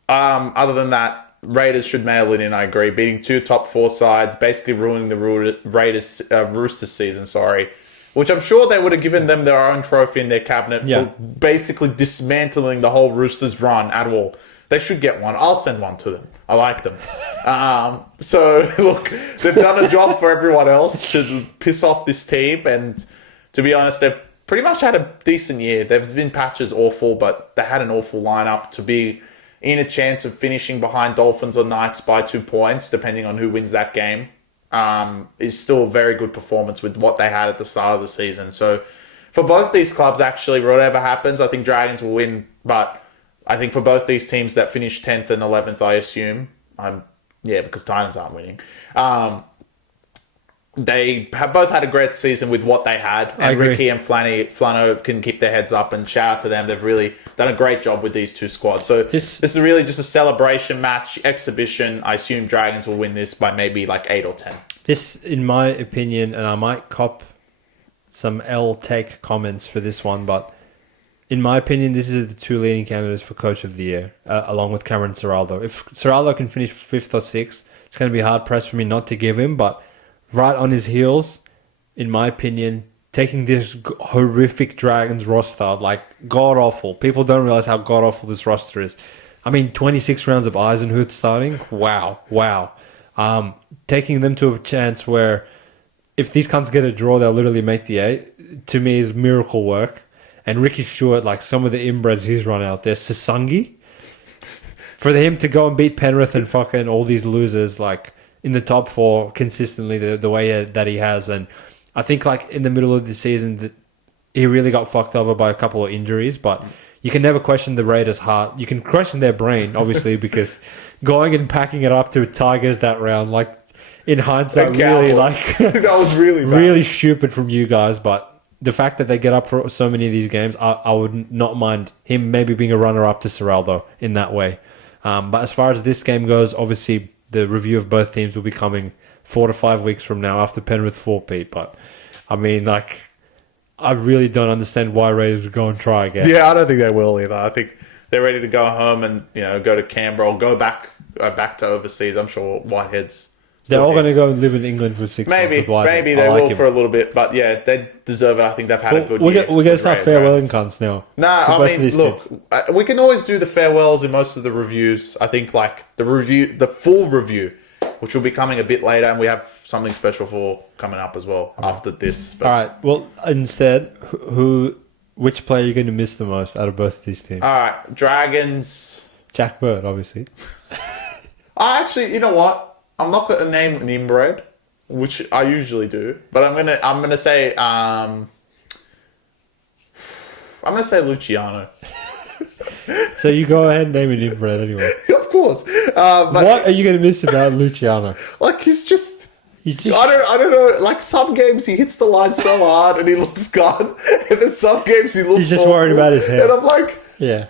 Other than that, Raiders should mail it in. I agree. Beating 2 top 4 sides, basically ruining the Raiders Roosters season. Sorry, which I'm sure they would have given them their own trophy in their cabinet for basically dismantling the whole Roosters run at all. They should get one. I'll send one to them. I like them. So look, they've done a job for everyone else to piss off this team, and to be honest, they've pretty much had a decent year. There's been patches awful, but they had an awful lineup. To be in a chance of finishing behind Dolphins or Knights by 2 points, depending on who wins that game, is still a very good performance with what they had at the start of the season. So for both these clubs, actually, whatever happens, I think Dragons will win. But I think for both these teams that finish 10th and 11th, I assume, because Titans aren't winning, they have both had a great season with what they had. And Ricky and Flano can keep their heads up, and shout out to them. They've really done a great job with these 2 squads. So this is really just a celebration match, exhibition. I assume Dragons will win this by maybe like 8 or 10. This, in my opinion, and I might cop some L-Tech comments for this one, but in my opinion, this is the 2 leading candidates for Coach of the Year, along with Cameron Ciraldo. If Ciraldo can finish 5th or 6th, it's going to be hard-pressed for me not to give him, but right on his heels, in my opinion, taking this horrific Dragons roster, like god-awful. People don't realize how god-awful this roster is. I mean, 26 rounds of Eisenhuth starting. Wow. Taking them to a chance where if these cunts get a draw, they'll literally make the 8, to me is miracle work. And Ricky Stewart, like some of the inbreds he's run out there, Sasangi, for him to go and beat Penrith and fucking all these losers, like in the top 4 consistently the way that he has. And I think like in the middle of the season, he really got fucked over by a couple of injuries, but you can never question the Raiders' heart. You can question their brain, obviously, because going and packing it up to Tigers that round, like in hindsight, really like that was really bad. Really stupid from you guys. But the fact that they get up for so many of these games, I would not mind him maybe being a runner-up to Ciraldo in that way. But as far as this game goes, obviously the review of both teams will be coming 4 to 5 weeks from now after Penrith forfeit. But I mean, like, I really don't understand why Raiders would go and try again. Yeah, I don't think they will either. I think they're ready to go home and go to Canberra or go back to overseas. I'm sure Whitehead's. They're all going to go and live in England for 6 months. Maybe they will for a little bit, but yeah, they deserve it. I think they've had a good year. We're going to start farewelling cunts now. I mean, look, we can always do the farewells in most of the reviews. I think like the full review, which will be coming a bit later, and we have something special for coming up as well after this. But. All right. Well, instead, which player are you going to miss the most out of both of these teams? All right, Dragons. Jack Bird, obviously. Actually, you know what? I'm not going to name an inbred, which I usually do, but I'm gonna say Luciano. So you go ahead and name an inbred anyway. Of course. But what are you going to miss about Luciano? Like he's just I don't know. Like some games he hits the line so hard and he looks gone, and then some games he looks. He's just worried about his hair, and I'm like. Yeah.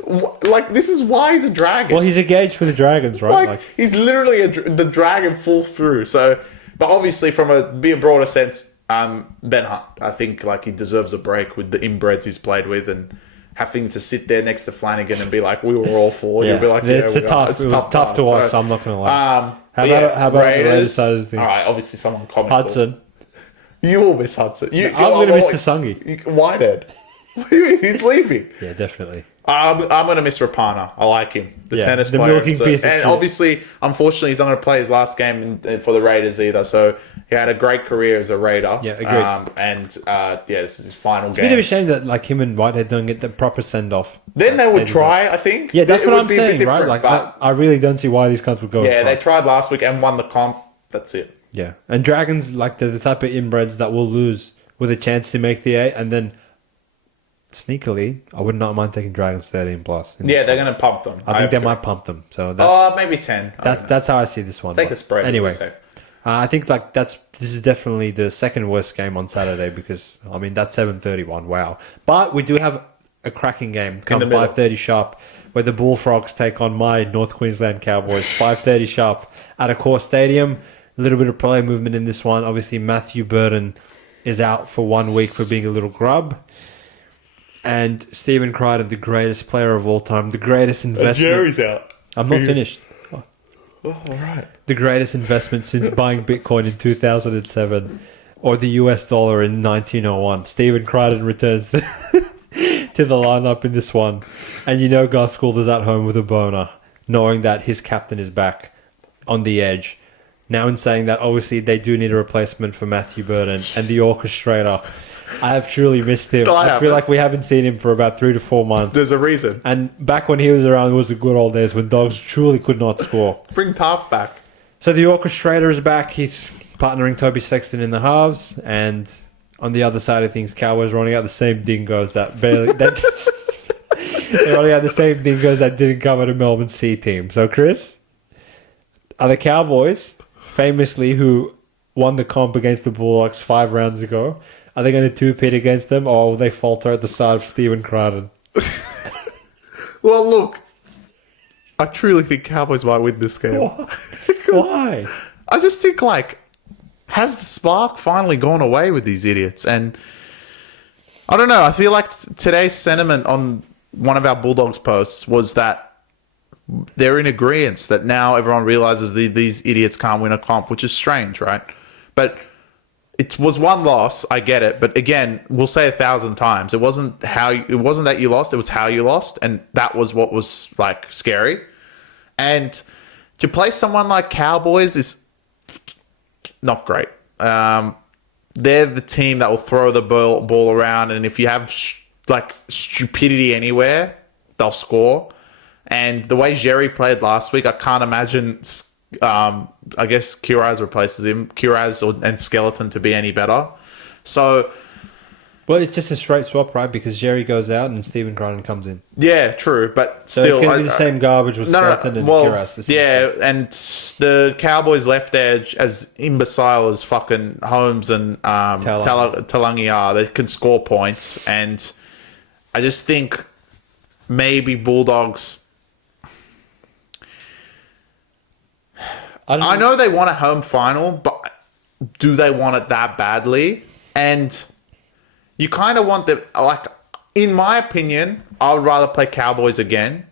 Like, this is why he's a dragon. Well, he's engaged for the Dragons, right? Like he's literally the dragon full through. So, but obviously from a broader sense, Ben Hunt, I think, like, he deserves a break with the inbreds he's played with and having to sit there next to Flanagan and be like, we were all for. Yeah. You'll be like, it's tough to watch, so I'm not going to lie. How about Raiders? The Raiders thing? All right, obviously someone commented. Hudson. You will miss Hudson. I'm going to miss Sasangi. Whitehead. What do you mean? He's leaving. Yeah, definitely. I'm going to miss Rapana. I like him. The tennis player. Milking piece and obviously, unfortunately, he's not going to play his last game for the Raiders either. So he had a great career as a Raider. Yeah, agreed. This is his final game. It's a bit of a shame that like him and Whitehead don't get the proper send-off. Then they would try, I think. Yeah, that's what I'm saying, right? Like, I really don't see why these cunts would go. Yeah, they tried last week and won the comp. That's it. Yeah. And Dragons, like, they're the type of inbreds that will lose with a chance to make the 8 and then... Sneakily, I would not mind taking Dragons 13 plus. Yeah, they're going to pump them. I think they might pump them. So that's, maybe 10. That's how I see this one. Take the spread. Anyway, I think like this is definitely the second worst game on Saturday because I mean that's 7:31. Wow, but we do have a cracking game come 5:30 sharp where the Bullfrogs take on my North Queensland Cowboys. 5:30 sharp at Accor Stadium. A little bit of play movement in this one. Obviously, Matthew Burton is out for 1 week for being a little grub. And Stephen Crichton, the greatest player of all time, the greatest investment. Jerry's out. I'm not finished. Oh, all right. The greatest investment since buying Bitcoin in 2007 or the US dollar in 1901. Stephen Crichton returns to the lineup in this one. And you know Gus Gould is at home with a boner, knowing that his captain is back on the edge. Now, in saying that, obviously, they do need a replacement for Matthew Burton and the orchestrator. I have truly missed him. I feel like we haven't seen him for about 3 to 4 months. There's a reason. And back when he was around, it was the good old days when Dogs truly could not score. Bring Taft back. So the orchestrator is back. He's partnering Toby Sexton in the halves. And on the other side of things, Cowboys running out the same dingoes that barely... they're running out the same dingoes that didn't cover the Melbourne C team. So, Chris, are the Cowboys... famously, who won the comp against the Bulldogs 5 rounds ago, are they going to two-pit against them, or will they falter at the side of Stephen Crichton? Well, look, I truly think Cowboys might win this game. Why? I just think, like, has the spark finally gone away with these idiots? And I don't know, I feel like today's sentiment on one of our Bulldogs posts was that they're in agreement that now everyone realizes these idiots can't win a comp, which is strange, right? But it was one loss, I get it. But again, we'll say 1,000 times, it wasn't that you lost, it was how you lost, and that was what was like scary. And to play someone like Cowboys is not great. They're the team that will throw the ball around, and if you have like stupidity anywhere, they'll score. And the way Jerry played last week, I can't imagine, I guess Kiraz replaces him, Kiraz and Skeleton to be any better. So... well, it's just a straight swap, right? Because Jerry goes out and Stephen Crichton comes in. Yeah, true, but so still... it's going to be the same garbage with Skeleton and Kiraz. Yeah, and the Cowboys left edge, as imbecile as fucking Holmes and Talangi are, they can score points. And I just think maybe Bulldogs... I know they want a home final, but do they want it that badly? And you kind of want them, like, in my opinion, I would rather play Cowboys again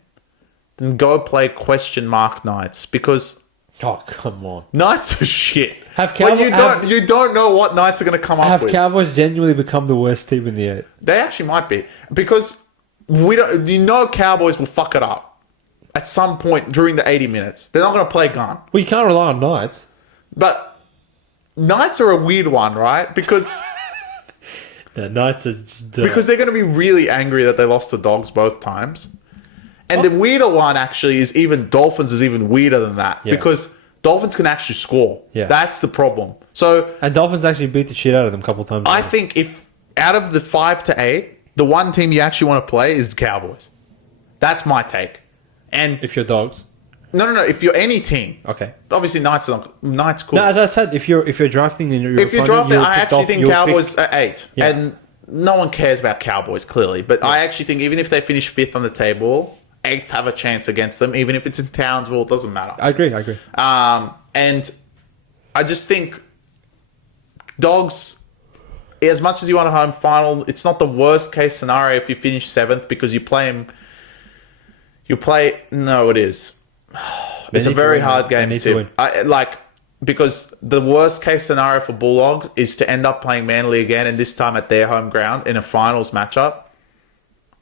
than go play question mark Knights, because... oh, come on. Knights are shit. You don't know what Knights are going to come up with. Have Cowboys genuinely become the worst team in the 8? They actually might be, because Cowboys will fuck it up at some point during the 80 minutes. They're not going to play gun. Well, you can't rely on Knights. But Knights are a weird one, right? Because... the Knights is... because they're going to be really angry that they lost the Dogs both times. And the weirder one, actually, is even... Dolphins is even weirder than that. Yeah. Because Dolphins can actually score. Yeah. That's the problem. So... and Dolphins actually beat the shit out of them a couple of times. I think if... out of the 5 to 8, the one team you actually want to play is the Cowboys. That's my take. And if you're Dogs, no. If you're any team, okay. Obviously, Knights cool. No, as I said, if you're drafting in your I actually think Cowboys are 8, yeah. And no one cares about Cowboys clearly. But yeah. I actually think even if they finish 5th on the table, 8th have a chance against them. Even if it's in Townsville, it doesn't matter. I agree. And I just think Dogs, as much as you want a home final, it's not the worst case scenario if you finish 7th, because you play them. No, it is. It's a very hard game to win. Because the worst case scenario for Bulldogs is to end up playing Manly again, and this time at their home ground in a finals matchup.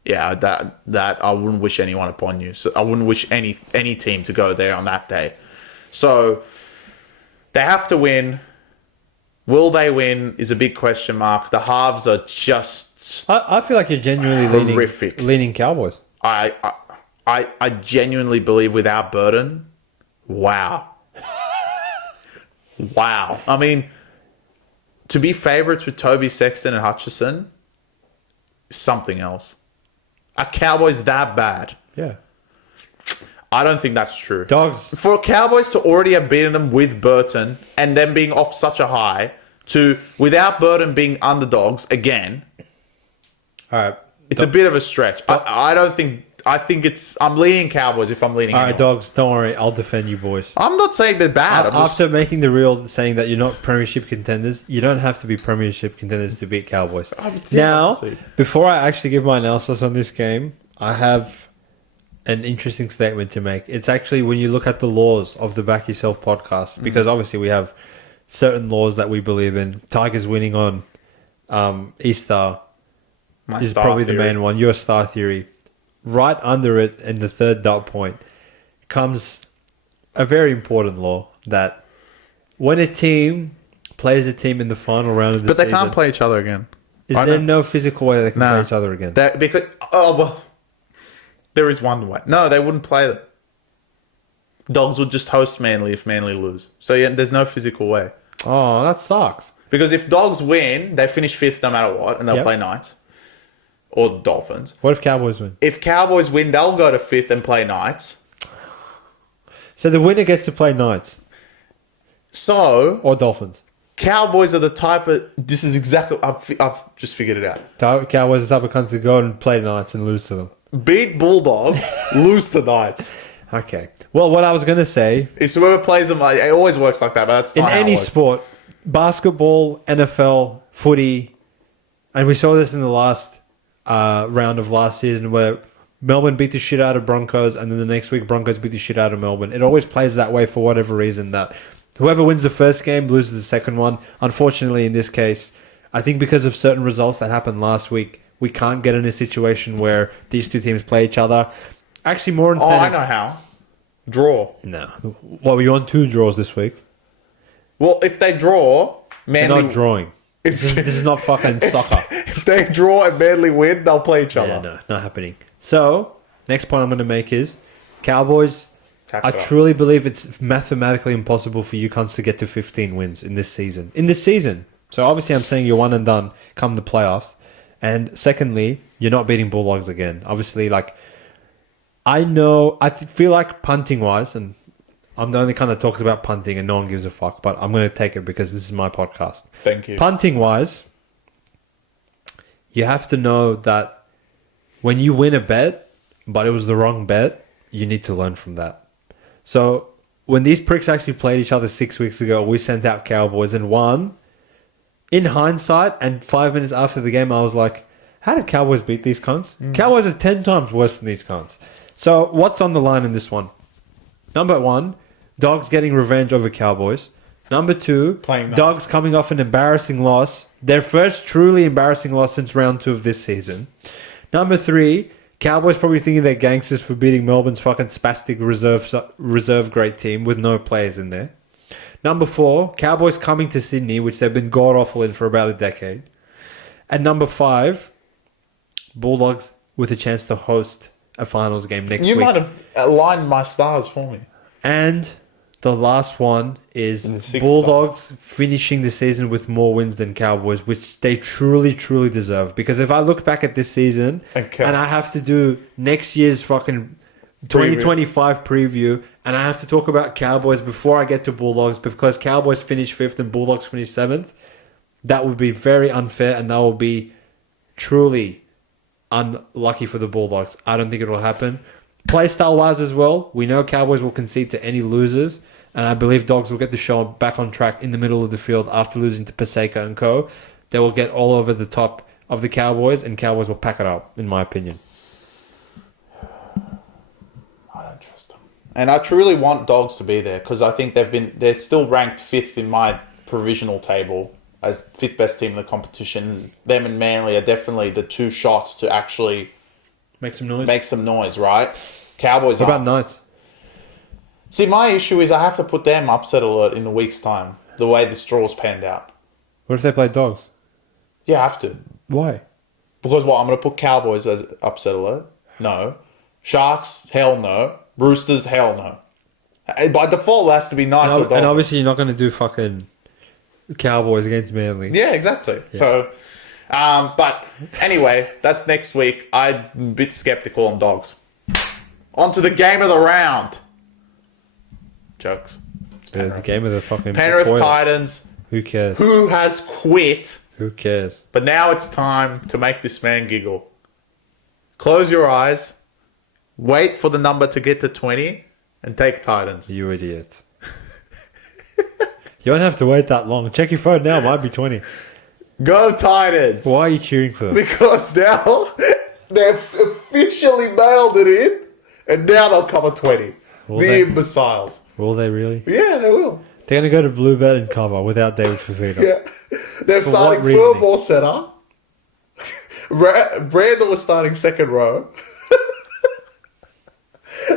Yeah, that I wouldn't wish anyone upon you. So I wouldn't wish any team to go there on that day. So they have to win. Will they win is a big question mark. The halves are just... I feel like you're genuinely leaning Cowboys. I genuinely believe without Burton, wow. Wow. I mean, to be favourites with Toby Sexton and Hutchison is something else. Are Cowboys that bad? Yeah. I don't think that's true. Dogs. For Cowboys to already have beaten them with Burton and them being off such a high to, without Burton being underdogs again, all right. It's a bit of a stretch. I don't think I think I'm leaning Cowboys if I'm leaning. All right, Dogs, don't worry. I'll defend you, boys. I'm not saying they're bad. After making the reel saying that you're not premiership contenders, you don't have to be premiership contenders to beat Cowboys. Now, before I actually give my analysis on this game, I have an interesting statement to make. It's actually when you look at the laws of the Back Yourself podcast, because obviously we have certain laws that we believe in. Tigers winning on Easter is probably the main one. Your star theory. Right under it, in the third dot point, comes a very important law that when a team plays a team in the final round of the season... But they can't play each other again. Is there no physical way they can play each other again? There is one way. No, they wouldn't play them. Dogs would just host Manly if Manly lose. So yeah, there's no physical way. Oh, that sucks. Because if Dogs win, they finish fifth no matter what, and they'll play Knights. Or Dolphins. What if Cowboys win? If Cowboys win, they'll go to fifth and play Knights. So the winner gets to play Knights. Or Dolphins. Cowboys are the type of... This is exactly... I've just figured it out. Cowboys are the type of cunts to go and play Knights and lose to them. Beat Bulldogs, lose to Knights. Okay. Well, what I was going to say... is whoever plays them... It always works like that, but that's not in any sport, basketball, NFL, footy, and we saw this in the last round of last season where Melbourne beat the shit out of Broncos, and then the next week Broncos beat the shit out of Melbourne. It always plays that way for whatever reason, that whoever wins the first game loses the second one. Unfortunately, in this case, I think because of certain results that happened last week, we can't get in a situation where these two teams play each other. Actually, more incentive... I know how. Draw. No. Well, we on 2 draws this week. Well, if they draw... Manly... They're not drawing. This is not fucking soccer. If they draw and Manly win, they'll play each other. Yeah, no, not happening. So, next point I'm going to make is Cowboys... I truly believe it's mathematically impossible for you cunts to get to 15 wins in this season. So, obviously, I'm saying you're one and done come the playoffs. And secondly, you're not beating Bulldogs again. Obviously, I feel like punting-wise, and I'm the only kind that talks about punting and no one gives a fuck, but I'm going to take it because this is my podcast. Thank you. Punting-wise, you have to know that when you win a bet, but it was the wrong bet, you need to learn from that. So, when these pricks actually played each other 6 weeks ago, we sent out Cowboys and won. In hindsight, and 5 minutes after the game, I was like, how did Cowboys beat these cunts? Cowboys are 10 times worse than these cunts. So, what's on the line in this one? Number 1, Dogs getting revenge over Cowboys. Number 2, Dogs coming off an embarrassing loss. Their first truly embarrassing loss since round 2 of this season. Number 3, Cowboys probably thinking they're gangsters for beating Melbourne's fucking spastic reserve great team with no players in there. Number 4, Cowboys coming to Sydney, which they've been god-awful in for about a decade. And number 5, Bulldogs with a chance to host a finals game next week. You might have aligned my stars for me. And the last one is Bulldogs finishing the season with more wins than Cowboys, which they truly, truly deserve. Because if I look back at this season and I have to do next year's fucking 2025 preview, and I have to talk about Cowboys before I get to Bulldogs because Cowboys finish 5th and Bulldogs finish 7th, that would be very unfair and that will be truly unlucky for the Bulldogs. I don't think it will happen. Play style wise as well, we know Cowboys will concede to any losers, and I believe Dogs will get the show back on track in the middle of the field after losing to Paseka and co. They will get all over the top of the Cowboys, and Cowboys will pack it up, in my opinion. I don't trust them. And I truly want Dogs to be there because I think they're still ranked 5th in my provisional table as 5th best team in the competition. Them and Manly are definitely the 2 shots to actually make some noise, right? Cowboys. What about Knights? See, my issue is I have to put them upset alert in a week's time. The way this draw's panned out. What if they play Dogs? Yeah, I have to. Why? Because I'm going to put Cowboys as upset alert. No. Sharks, hell no. Roosters, hell no. By default, it has to be Knights or Dolphins. And obviously, you're not going to do fucking Cowboys against Manly. Yeah, exactly. Yeah. So, but anyway, that's next week. I'm a bit skeptical on Dogs. On to the game of the round. Jokes. The game of the fucking Penrith Titans. Who cares? Who has quit? Who cares? But now it's time to make this man giggle. Close your eyes. Wait for the number to get to 20 and take Titans. You idiot. You don't have to wait that long. Check your phone now. It might be 20. Go Titans. Why are you cheering for them? Because now they've officially mailed it in, and now they'll cover 20. Imbeciles. Will they really? Yeah, they will. They're going to go to Bluebird and cover without David Fafita. Yeah. They're starting Furmore center. Brandon was starting second row.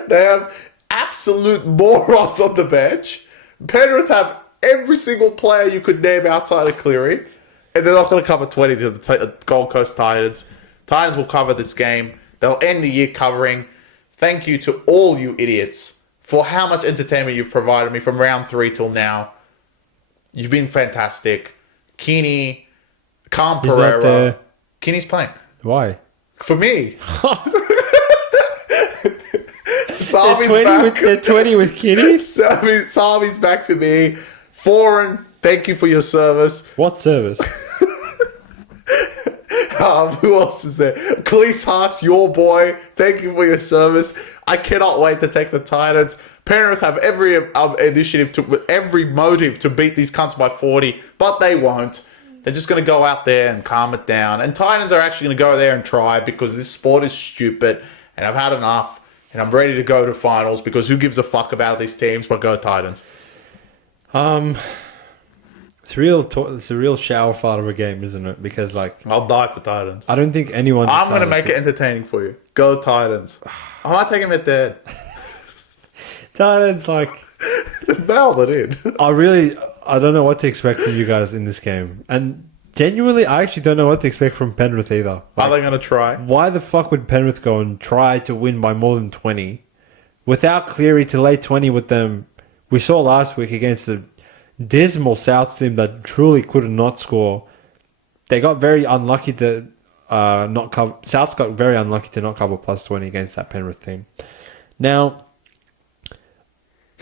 They have absolute morons on the bench. Penrith have every single player you could name outside of Cleary. And they're not going to cover 20 to the Gold Coast Titans. Titans will cover this game. They'll end the year covering. Thank you to all you idiots for how much entertainment you've provided me from round 3 till now. You've been fantastic. Keeney, Calm Pereira. Keeney's playing. Why? For me. Sami's back. They're 20 with Keeney? Sami's back for me. Foreign, thank you for your service. What service? Who else is there? Khalees Haas, your boy. Thank you for your service. I cannot wait to take the Titans. Penrith have every every motive to beat these cunts by 40, but they won't. They're just going to go out there and calm it down. And Titans are actually going to go there and try because this sport is stupid and I've had enough and I'm ready to go to finals because who gives a fuck about these teams but go Titans. It's a real shower fart of a game, isn't it? Because I'll die for Titans. I don't think anyone. I'm going to make it entertaining for you. Go Titans. I might take him at dead. Titans nailed it in. I don't know what to expect from you guys in this game, and genuinely, I actually don't know what to expect from Penrith either. Are they going to try? Why the fuck would Penrith go and try to win by more than 20 without Cleary to lay 20 with them? We saw last week against a dismal South team that truly could not score. They got very unlucky to not cover. Souths got very unlucky to not cover plus 20 against that Penrith team. Now,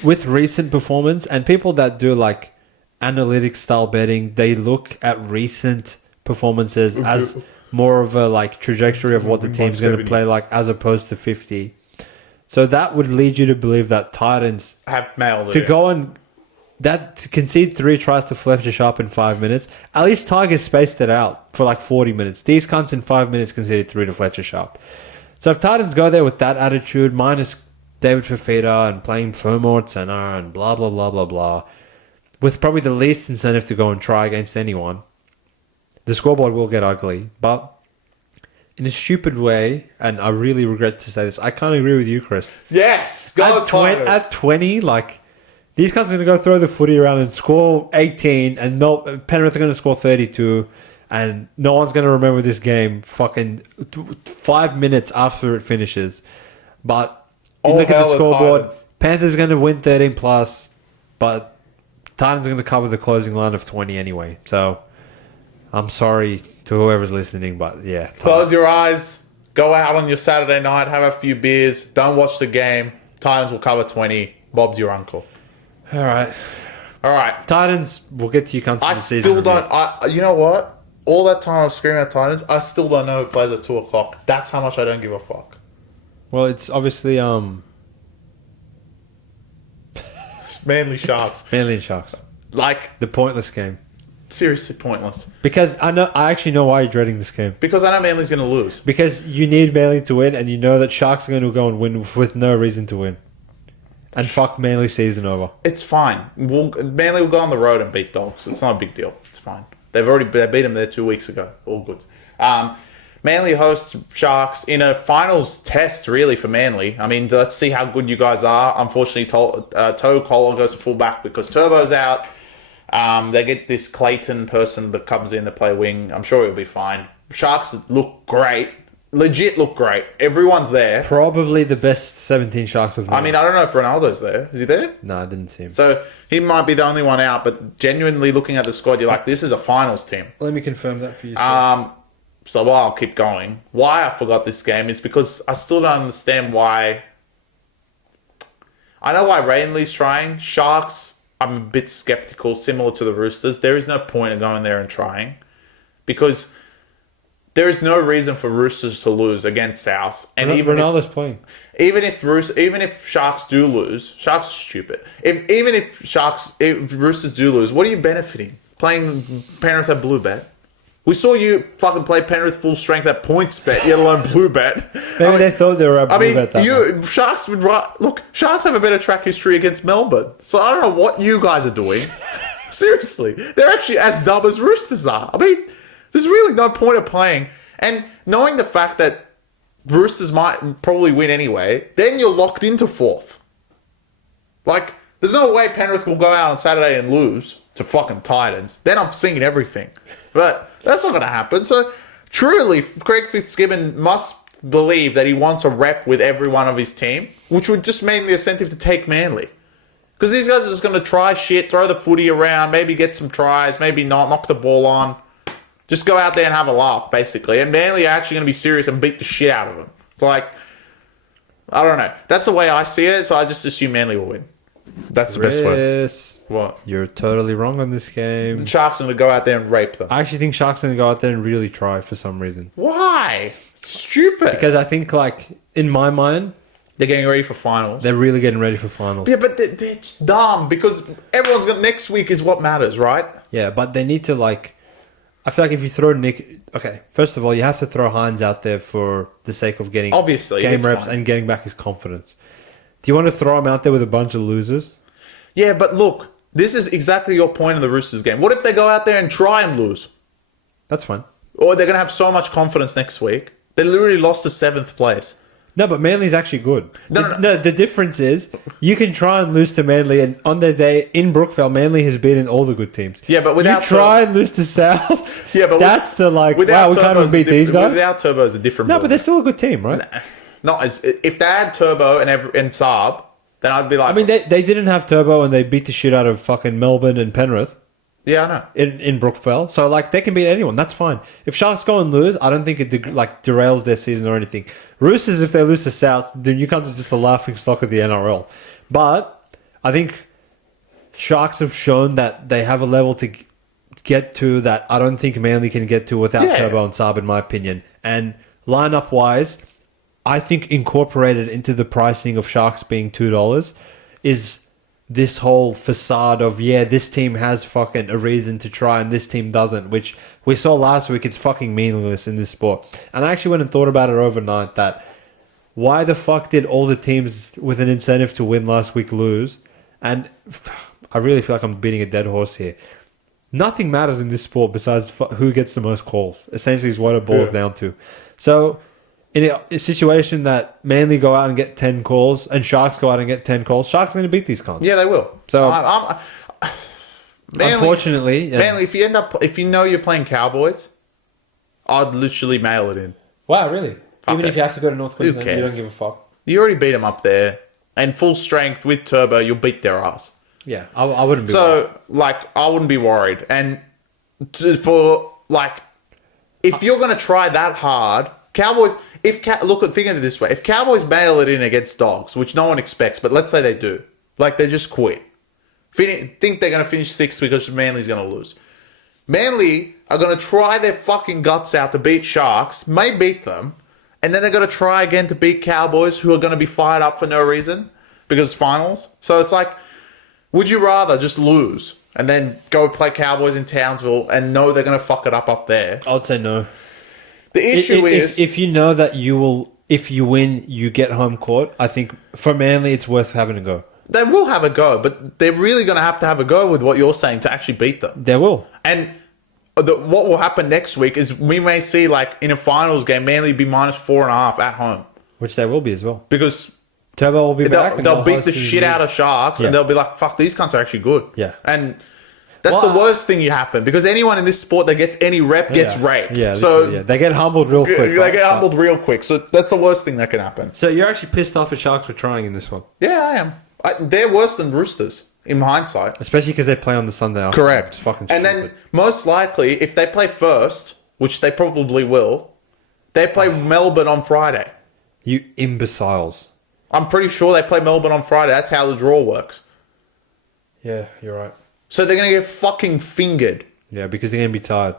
with recent performance and people that do analytic style betting, they look at recent performances as more of a trajectory of what the team's going to play as opposed to 50. So that would lead you to believe that Titans have mailed it to go and to concede 3 tries to Fletcher Sharp in 5 minutes. At least Tigers spaced it out for 40 minutes. These cunts in 5 minutes conceded 3 to Fletcher Sharp. So if Titans go there with that attitude, minus David Fafita and playing Furmore at center and blah, blah, blah, blah, blah, with probably the least incentive to go and try against anyone, the scoreboard will get ugly. But in a stupid way, and I really regret to say this, I can't agree with you, Chris. Yes! Go Titans! At 20, these guys are going to go throw the footy around and score 18, and Penrith are going to score 32, and no one's going to remember this game fucking 5 minutes after it finishes. But you look at the scoreboard, Panthers are going to win 13 plus, but Titans are going to cover the closing line of 20 anyway. So I'm sorry to whoever's listening, but yeah. Close your eyes, go out on your Saturday night, have a few beers, don't watch the game. Titans will cover 20. Bob's your uncle. All right. Titans, we'll get to you cunts in the season. I still don't... you know what? All that time I was screaming at Titans, I still don't know who plays at 2 o'clock. That's how much I don't give a fuck. Well, it's obviously... Manly Sharks. Manly and Sharks. The pointless game. Seriously pointless. Because I actually know why you're dreading this game. Because I know Manly's going to lose. Because you need Manly to win, and you know that Sharks are going to go and win with no reason to win. And fuck Manly season over. It's fine. Manly will go on the road and beat Dogs. It's not a big deal. It's fine. They beat them there 2 weeks ago. All good. Manly hosts Sharks in a finals test, really, for Manly. I mean, let's see how good you guys are. Unfortunately, Toe Collar goes to fullback because Turbo's out. They get this Clayton person that comes in to play wing. I'm sure he'll be fine. Sharks look great. Legit look great. Everyone's there. Probably the best 17 Sharks of. I mean, I don't know if Ronaldo's there. Is he there? No, I didn't see him. So he might be the only one out, but genuinely looking at the squad, you're like, this is a finals team. Let me confirm that for you. So while I'll keep going, why I forgot this game is because I still don't understand why. I know why Rainley's trying. Sharks, I'm a bit skeptical, similar to the Roosters. There is no point in going there and trying because there is no reason for Roosters to lose against South. And Ronaldo's playing. even if Sharks do lose, Sharks are stupid. If Roosters do lose, what are you benefiting? Playing Penrith at blue bet? We saw you fucking play Penrith full strength at points bet, let alone blue bet. Maybe they thought they were at blue bet. Sharks would look. Sharks have a better track history against Melbourne, so I don't know what you guys are doing. Seriously, they're actually as dumb as Roosters are. I mean, there's really no point of playing. And knowing the fact that Roosters might probably win anyway, then you're locked into fourth. Like, there's no way Penrith will go out on Saturday and lose to fucking Titans. Then I'm singing everything. But that's not going to happen. So, truly, Craig Fitzgibbon must believe that he wants a rep with every one of his team, which would just mean the incentive to take Manly. Because these guys are just going to try shit, throw the footy around, maybe get some tries, maybe not, knock the ball on. Just go out there and have a laugh, basically. And Manly are actually going to be serious and beat the shit out of them. It's like, I don't know. That's the way I see it, so I just assume Manly will win. That's the best way. What? You're totally wrong on this game. The Sharks are going to go out there and rape them. I actually think Sharks are going to go out there and really try for some reason. Why? It's stupid. Because I think, like, in my mind, they're getting ready for finals. They're really getting ready for finals. Yeah, but it's dumb because everyone's got next week is what matters, right? Yeah, but they need to, like, I feel like if you throw Nick... Okay, first of all, you have to throw Hines out there for the sake of getting obviously game reps and getting back his confidence. Do you want to throw him out there with a bunch of losers? Yeah, but look, this is exactly your point in the Roosters game. What if they go out there and try and lose? That's fine. Or they're going to have so much confidence next week. They literally lost to 7th place. No, but Manly's actually good. No. The difference is you can try and lose to Manly, and on their day in Brookvale, Manly has beaten all the good teams. Yeah, but without you try and lose to South. Yeah, but that's the like. Wow, we can't even beat these guys. Without Turbo is a different. No, but they're still a good team, right? Not as if they had Turbo and Saab, then I'd be like. I mean, they didn't have Turbo, and they beat the shit out of fucking Melbourne and Penrith. Yeah, I know. In Brookvale. So, like, they can beat anyone. That's fine. If Sharks go and lose, I don't think it, derails their season or anything. Roosters, if they lose to South, then Newcastle is just the laughing stock of the NRL. But I think Sharks have shown that they have a level to get to that I don't think Manly can get to without Turbo and Saab, in my opinion. And lineup-wise, I think incorporated into the pricing of Sharks being $2 is this whole facade of, this team has fucking a reason to try and this team doesn't, which we saw last week. It's fucking meaningless in this sport. And I actually went and thought about it overnight that why the fuck did all the teams with an incentive to win last week lose? And I really feel like I'm beating a dead horse here. Nothing matters in this sport besides who gets the most calls. Essentially is what it boils down to. So in a situation that Manly go out and get 10 calls and Sharks go out and get 10 calls, Sharks are going to beat these cons. Yeah, they will. So, Manly, unfortunately... Manly, if you know you're playing Cowboys, I'd literally mail it in. Wow, really? Even if you have to go to North Queensland, you don't give a fuck? You already beat them up there. And full strength with Turbo, you'll beat their ass. Yeah, I wouldn't be worried. So, I wouldn't be worried. And if you're going to try that hard... Cowboys, think of it this way. If Cowboys mail it in against Dogs, which no one expects, but let's say they do, they just quit. Think they're going to finish 6th because Manly's going to lose. Manly are going to try their fucking guts out to beat Sharks, may beat them, and then they're going to try again to beat Cowboys, who are going to be fired up for no reason because it's finals. So it's like, would you rather just lose and then go play Cowboys in Townsville and know they're going to fuck it up there? I would say no. The issue is... If you know that you will... If you win, you get home court, I think for Manly, it's worth having a go. They will have a go, but they're really going to have a go with what you're saying to actually beat them. They will. And what will happen next week is we may see, in a finals game, Manly be minus 4.5 at home. Which they will be as well. Because... Turbo will be back. They'll beat the shit out of Sharks, and they'll be like, fuck, these cunts are actually good. Yeah. And... That's the worst thing you happen because anyone in this sport that gets any rep gets raped. Yeah, so they get humbled real quick. They get humbled real quick. So that's the worst thing that can happen. So you're actually pissed off at Sharks for trying in this one? Yeah, I am. They're worse than Roosters in hindsight. Especially because they play on the Sunday afternoon. Correct. It's fucking and stupid. then most likely, if they play first, which they probably will, they play Melbourne on Friday. You imbeciles. I'm pretty sure they play Melbourne on Friday. That's how the draw works. Yeah, you're right. So they're going to get fucking fingered. Yeah, because they're going to be tired.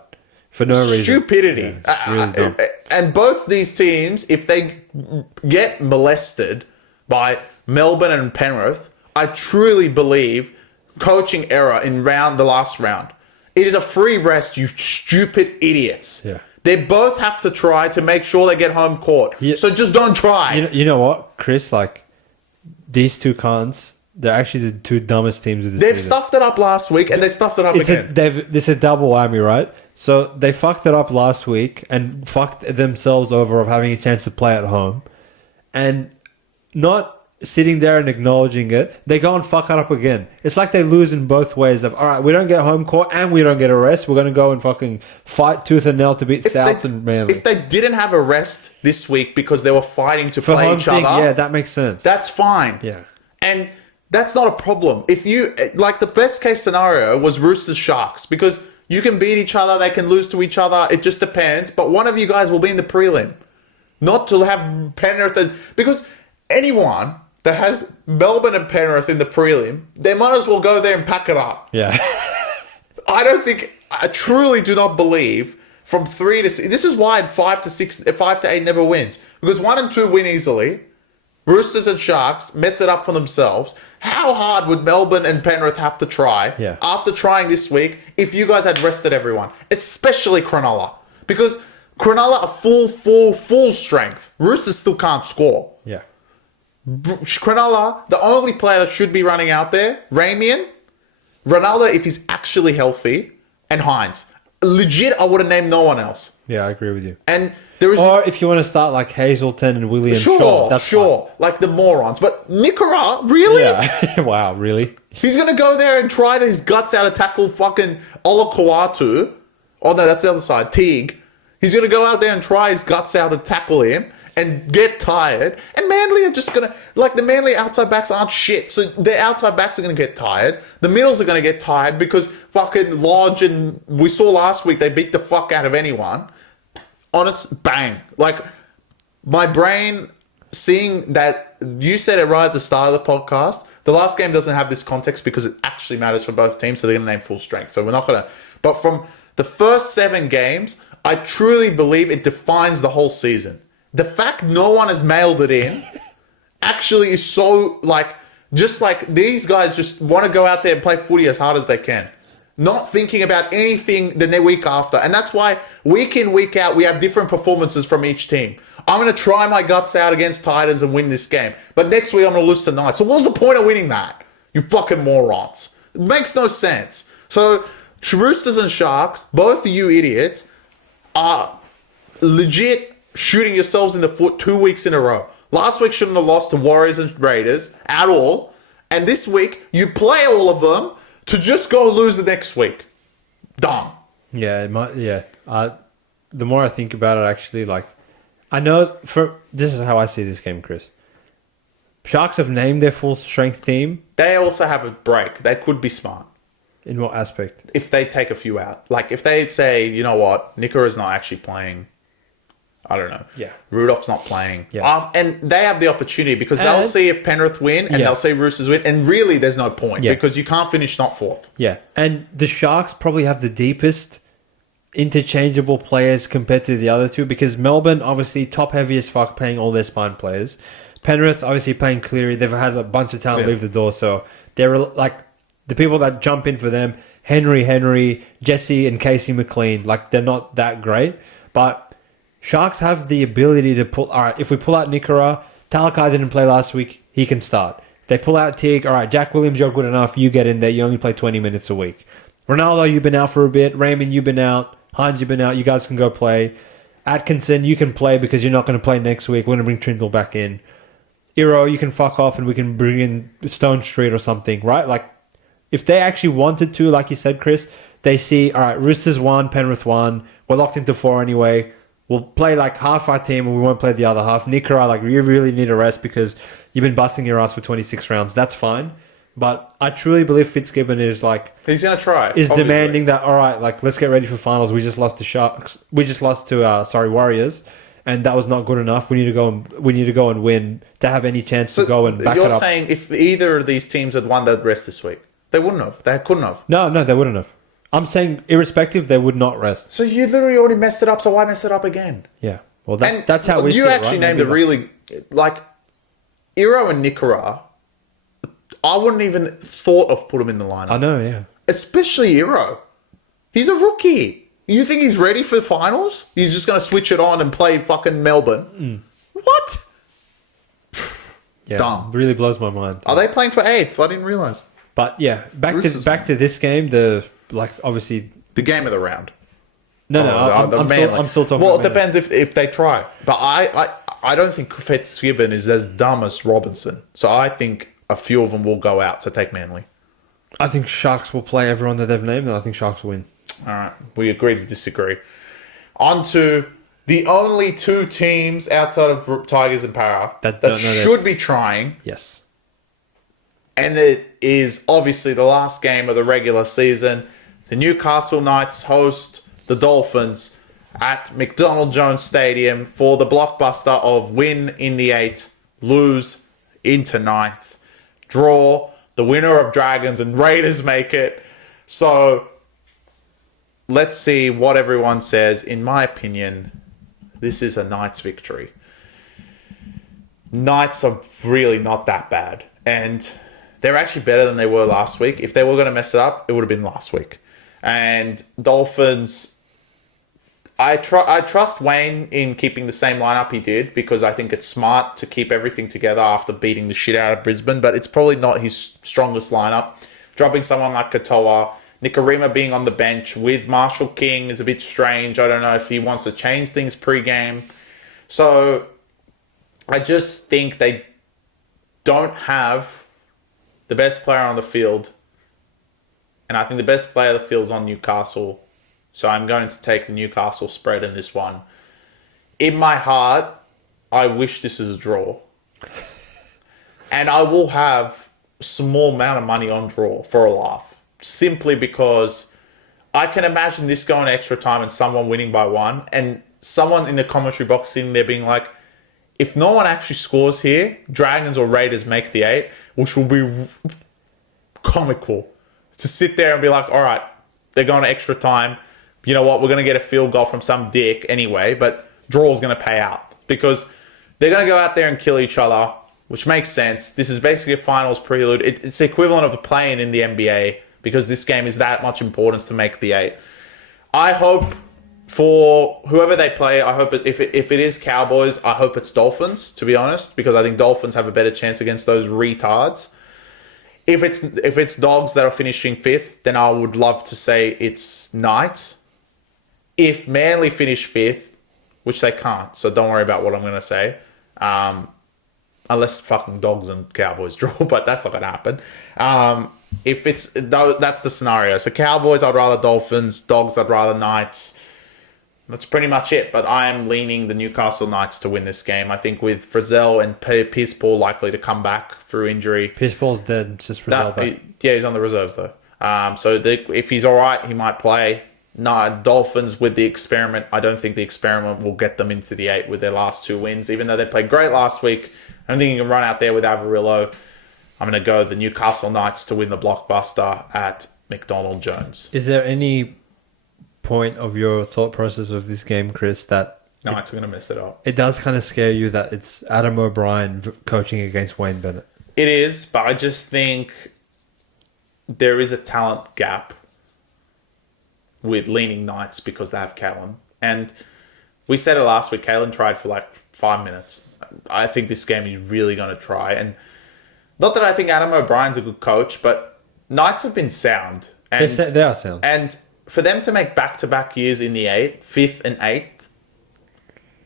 For no reason. Stupidity. Yeah, really dumb. And both these teams, if they get molested by Melbourne and Penrith, I truly believe coaching error in the last round. It is a free rest, you stupid idiots. Yeah. They both have to try to make sure they get home court. Yeah. So just don't try. You know what, Chris? Like, these two cons, they're actually the two dumbest teams of the season. They've stuffed it up last week and they stuffed it up again. It's a double whammy, right? So they fucked it up last week and fucked themselves over of having a chance to play at home. And not sitting there and acknowledging it, they go and fuck it up again. It's like they lose in both ways of, all right, we don't get home court and we don't get a rest. We're going to go and fucking fight tooth and nail to beat Souths and Manly. If they didn't have a rest this week because they were fighting to play each other, yeah, that makes sense. That's fine. Yeah. And that's not a problem. If you, like, the best case scenario was Roosters Sharks, because you can beat each other, they can lose to each other, it just depends. But one of you guys will be in the prelim. Not to have Penrith, because anyone that has Melbourne and Penrith in the prelim, they might as well go there and pack it up. Yeah. I truly do not believe from 3 to 6. This is why 5 to 8 never wins. Because 1 and 2 win easily. Roosters and Sharks mess it up for themselves. How hard would Melbourne and Penrith have to try after trying this week if you guys had rested everyone? Especially Cronulla. Because Cronulla are full strength. Roosters still can't score. Yeah. Cronulla, the only player that should be running out there, Ramian, Ronaldo if he's actually healthy, and Hines. Legit, I would have named no one else. Yeah, I agree with you. And there is, or if you want to start like Hazelton and William Shaw, that's fine. Like the morons. But Nicola, really? Yeah. Wow, really? He's going to go there and try his guts out to tackle fucking Ola Kawatu. Oh no, that's the other side, Teague. He's going to go out there and try his guts out to tackle him and get tired. And Manly are just going to, like, the Manly outside backs aren't shit. So their outside backs are going to get tired. The middles are going to get tired because fucking Lodge and we saw last week they beat the fuck out of anyone. Honest, bang. Like, my brain seeing that, you said it right at the start of the podcast, the last game doesn't have this context because it actually matters for both teams, so they're going to name full strength. So we're not going to, but from the first 7 games, I truly believe it defines the whole season. The fact no one has mailed it in actually is so, like, just like these guys just want to go out there and play footy as hard as they can. Not thinking about anything the week after. And that's why week in, week out, we have different performances from each team. I'm going to try my guts out against Titans and win this game. But next week I'm going to lose tonight. So what's the point of winning that? You fucking morons. It makes no sense. So Roosters and Sharks, both of you idiots, are legit shooting yourselves in the foot 2 weeks in a row. Last week shouldn't have lost to Warriors and Raiders at all. And this week, you play all of them to just go lose the next week. Dumb. Yeah, it might, yeah. The more I think about it, actually, like, I know this is how I see this game, Chris. Sharks have named their full strength team. They also have a break. They could be smart. In what aspect? If they take a few out. Like, if they say, you know what, Nicora's not actually playing. I don't know. Yeah. Rudolph's not playing. Yeah. And they have the opportunity because they'll see if Penrith win and they'll see Roosters win. And really, there's no point because you can't finish not fourth. Yeah. And the Sharks probably have the deepest interchangeable players compared to the other two because Melbourne, obviously, top heavy as fuck, paying all their spine players. Penrith, obviously, paying Cleary. They've had a bunch of talent leave the door. So they're like the people that jump in for them, Henry, Jesse, and Casey McLean. Like, they're not that great. But Sharks have the ability to pull... All right, if we pull out Nikora, Talakai didn't play last week, he can start. If they pull out Teague, all right, Jack Williams, you're good enough, you get in there, you only play 20 minutes a week. Ronaldo, you've been out for a bit. Raymond, you've been out. Hines, you've been out. You guys can go play. Atkinson, you can play because you're not going to play next week. We're going to bring Trindle back in. Iro, you can fuck off and we can bring in Stone Street or something, right? Like, if they actually wanted to, like you said, Chris, they see, all right, Roosters 1, Penrith 1. We're locked into 4 anyway. We'll play like half our team and we won't play the other half. Nikora, like, you really need a rest because you've been busting your ass for 26 rounds. That's fine. But I truly believe Fitzgibbon is like... He's going to try. Is obviously demanding that, all right, like, let's get ready for finals. We just lost to Sharks. We just lost to, Warriors. And that was not good enough. We need to go and win to have any chance to go and back it up. You're saying if either of these teams had won, they'd rest this week. They wouldn't have. They couldn't have. No, they wouldn't have. I'm saying, irrespective, they would not rest. So you literally already messed it up, so why mess it up again? Yeah. Well, that's how we see it, you actually named a really... Like, Iro and Nikora, I wouldn't even thought of put him in the lineup. I know, yeah. Especially Iro. He's a rookie. You think he's ready for the finals? He's just going to switch it on and play fucking Melbourne? What? Yeah, dumb. Really blows my mind. Are they playing for 8th? I didn't realise. But yeah, back to this game. Obviously the game of the round. I'm still talking. Well, it depends if they try. But I don't think Fitzgibbon is as dumb as Robinson. So I think a few of them will go out to take Manly. I think Sharks will play everyone that they've named, and I think Sharks will win. All right, we agree to disagree. On to the only 2 teams outside of Tigers and Para that should be trying. Yes. And it is obviously the last game of the regular season. The Newcastle Knights host the Dolphins at McDonald Jones Stadium for the blockbuster of win in the 8, lose into 9th, draw, the winner of Dragons and Raiders make it. So let's see what everyone says. In my opinion, this is a Knights victory. Knights are really not that bad. And they're actually better than they were last week. If they were going to mess it up, it would have been last week. And Dolphins, I trust Wayne in keeping the same lineup he did because I think it's smart to keep everything together after beating the shit out of Brisbane, but it's probably not his strongest lineup. Dropping someone like Katoa, Nikorima being on the bench with Marshall King is a bit strange. I don't know if he wants to change things pre-game. So I just think they don't have the best player on the field. And I think the best player on the field is on Newcastle. So I'm going to take the Newcastle spread in this one. In my heart, I wish this is a draw. And I will have a small amount of money on draw for a laugh. Simply because I can imagine this going extra time and someone winning by 1. And someone in the commentary box sitting there being like, if no one actually scores here, Dragons or Raiders make the 8, which will be comical. To sit there and be like, all right, they're going to extra time. You know what? We're going to get a field goal from some dick anyway, but draw's going to pay out because they're going to go out there and kill each other, which makes sense. This is basically a finals prelude. It's the equivalent of a play-in in the NBA because this game is that much importance to make the 8. I hope for whoever they play, I hope if it is Cowboys, I hope it's Dolphins, to be honest, because I think Dolphins have a better chance against those retards. If it's Dogs that are finishing 5th, then I would love to say it's Knights. If Manly finish 5th, which they can't, so don't worry about what I'm going to say, unless fucking Dogs and Cowboys draw, but that's not going to happen. That's the scenario. So Cowboys, I'd rather Dolphins. Dogs, I'd rather Knights. That's pretty much it. But I am leaning the Newcastle Knights to win this game. I think with Frizzell and Pierce-Paul likely to come back through injury. Pierce-Paul's dead. It's just Frizzell back. Yeah, he's on the reserves though. If he's all right, he might play. No, Dolphins with the experiment. I don't think the experiment will get them into the 8 with their last 2 wins. Even though they played great last week, I don't think you can run out there with Avarillo. I'm going to go the Newcastle Knights to win the blockbuster at McDonald Jones. Is there any point of your thought process of this game, Chris, that Knights are going to mess it up? It does kind of scare you that it's Adam O'Brien coaching against Wayne Bennett. It is, but I just think there is a talent gap with leaning Knights because they have Callum. And we said it last week, Kalen tried for like 5 minutes. I think this game he's really going to try. And not that I think Adam O'Brien's a good coach, but Knights have been sound. And they are sound. And for them to make back-to-back years in the 8, 5th and 8th,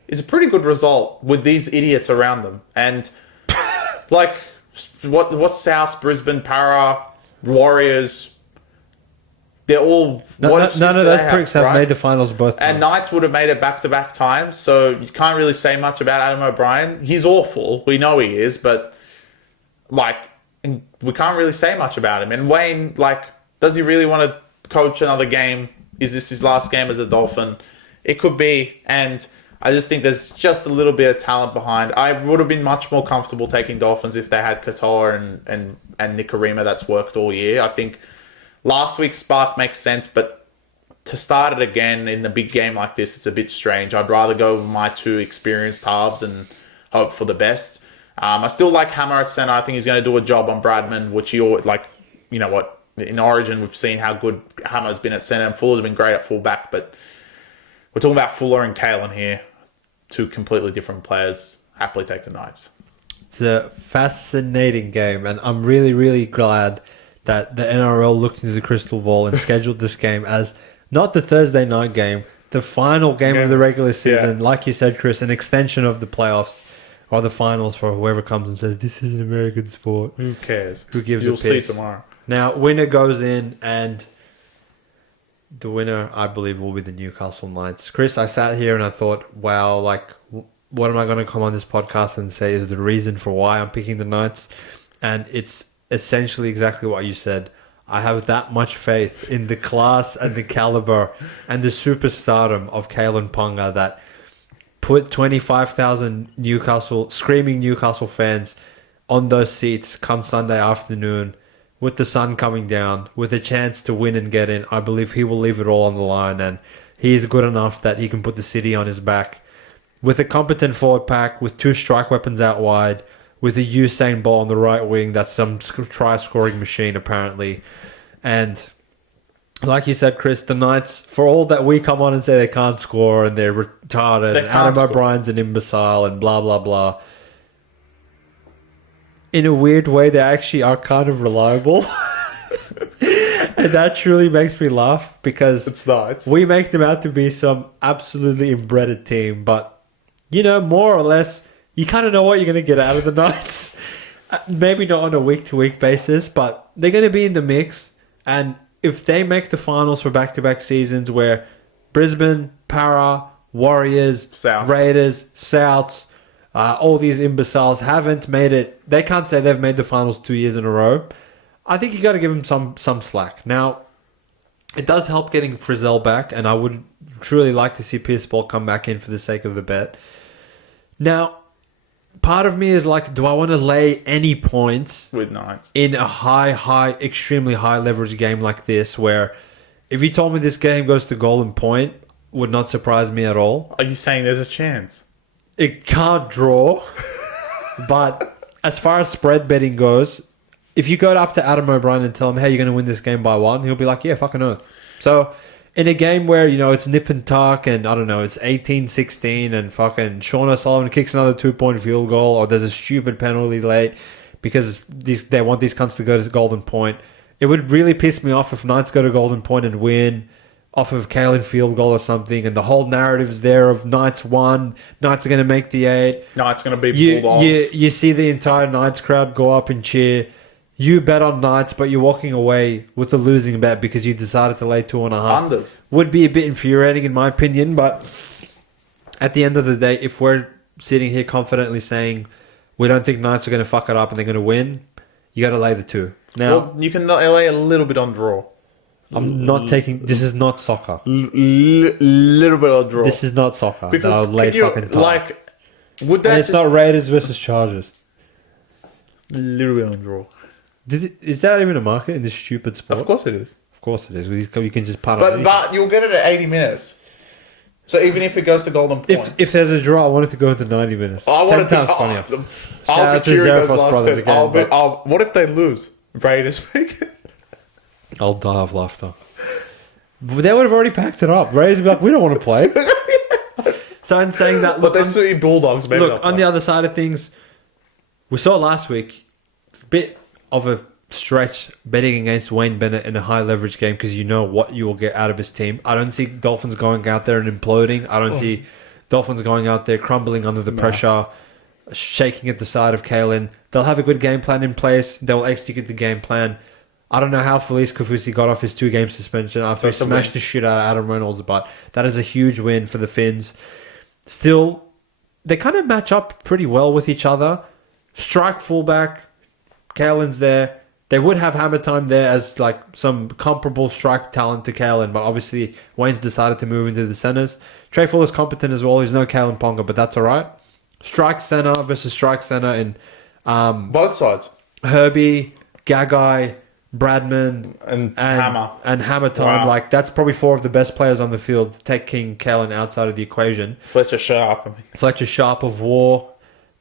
is a pretty good result with these idiots around them. And like, what's South, Brisbane, Para, Warriors... They're all... None of those pricks have made the finals both times. And Knights would have made it back-to-back times, so you can't really say much about Adam O'Brien. He's awful. We know he is, but, like, we can't really say much about him. And Wayne, like, does he really want to coach another game? Is this his last game as a Dolphin? It could be, and I just think there's just a little bit of talent behind. I would have been much more comfortable taking Dolphins if they had Katoa and Nikorima that's worked all year. I think... Last week's spark makes sense, but to start it again in a big game like this, it's a bit strange. I'd rather go with my two experienced halves and hope for the best. I still like Hammer at centre. I think he's going to do a job on Bradman, which he always, like, you know what, in Origin we've seen how good Hammer's been at centre and Fuller's been great at fullback, but we're talking about Fuller and Kalen here. Two completely different players. Happily take the Knights. It's a fascinating game, and I'm really, really glad that the NRL looked into the crystal ball and scheduled this game as not the Thursday night game, the final game of the regular season. Yeah. Like you said, Chris, an extension of the playoffs or the finals for whoever comes and says, this is an American sport. Who cares? Who gives You'll a piss? see tomorrow. Now, winner goes in, and the winner, I believe, will be the Newcastle Knights. Chris, I sat here and I thought, wow, like, what am I going to come on this podcast and say is the reason for why I'm picking the Knights? And it's essentially exactly what you said. I have that much faith in the class and the caliber and the superstardom of Kalen Ponga that put 25,000 screaming Newcastle fans on those seats come Sunday afternoon with the sun coming down, with a chance to win and get in. I believe he will leave it all on the line, and he is good enough that he can put the city on his back. With a competent forward pack, with two strike weapons out wide, with a Hussein ball on the right wing, that's some try-scoring machine, apparently. And like you said, Chris, the Knights, for all that we come on and say they can't score and they're retarded, and Adam O'Brien's an imbecile and blah, blah, blah, in a weird way, they actually are kind of reliable. And that truly makes me laugh because it's Knights. We make them out to be some absolutely inbred team, but, you know, more or less, you kind of know what you're going to get out of the Knights. Maybe not on a week-to-week basis, but they're going to be in the mix. And if they make the finals for back-to-back seasons where Brisbane, Para, Warriors, South. Raiders, Souths, all these imbeciles haven't made it, they can't say they've made the finals 2 years in a row. I think you got to give them some slack. Now, it does help getting Frizzell back, and I would truly like to see Pierce Ball come back in for the sake of the bet. Now, part of me is like, do I want to lay any points with Knights in a extremely high leverage game like this, where if you told me this game goes to golden point, would not surprise me at all. Are you saying there's a chance? It can't draw. But as far as spread betting goes, if you go up to Adam O'Brien and tell him, hey, you're going to win this game by 1, he'll be like, yeah, fucking oath. So in a game where, you know, it's nip and tuck and, I don't know, it's 18-16 and fucking Sean O'Sullivan kicks another 2-point field goal, or there's a stupid penalty late because they want these cunts to go to golden point, it would really piss me off if Knights go to golden point and win off of Kalen field goal or something, and the whole narrative is there of Knights won, Knights are going to make the 8. Knights going to be Bulldogs. You see the entire Knights crowd go up and cheer. You bet on Knights, but you're walking away with a losing bet because you decided to lay 2.5. Unders. Would be a bit infuriating in my opinion, but at the end of the day, if we're sitting here confidently saying we don't think Knights are going to fuck it up and they're going to win, you got to lay the 2. Now, well, you can lay a little bit on draw. I'm not taking... This is not soccer. Little bit on draw. This is not soccer. Because no, lay fucking time. Like, would that and it's not Raiders versus Chargers. Little bit on draw. Is that even a market in this stupid sport? Of course it is. Of course it is. You can just punt on But you'll get it at 80 minutes. So even if it goes to golden point... If there's a draw, I want it to go to 90 minutes. I want 10 times funnier. I'll be cheering those last 10. What if they lose? Raiders make it? I'll die of laughter. They would have already packed it up. Raiders would be like, we don't want to play. So in saying that... Look, but they're City Bulldogs. Maybe look, on the other side of things, we saw last week, it's a bit of a stretch betting against Wayne Bennett in a high leverage game because you know what you will get out of his team. I don't see Dolphins going out there and imploding. I don't see Dolphins going out there crumbling under the pressure, shaking at the side of Kalen. They'll have a good game plan in place. They'll execute the game plan. I don't know how Felice Kafusi got off his 2-game suspension after he smashed the shit out of Adam Reynolds, but that is a huge win for the Finns. Still, they kind of match up pretty well with each other. Strike fullback, Kalen's there. They would have Hammer Time there as like some comparable strike talent to Kalen, but obviously Wayne's decided to move into the centers. Trey Fuller's competent as well. He's no Kalen Ponga, but that's all right. Strike center versus strike center in both sides. Herbie, Gagai, Bradman and Hammer time. Wow. Like, that's probably 4 of the best players on the field, taking Kellen outside of the equation. Fletcher Sharp of War.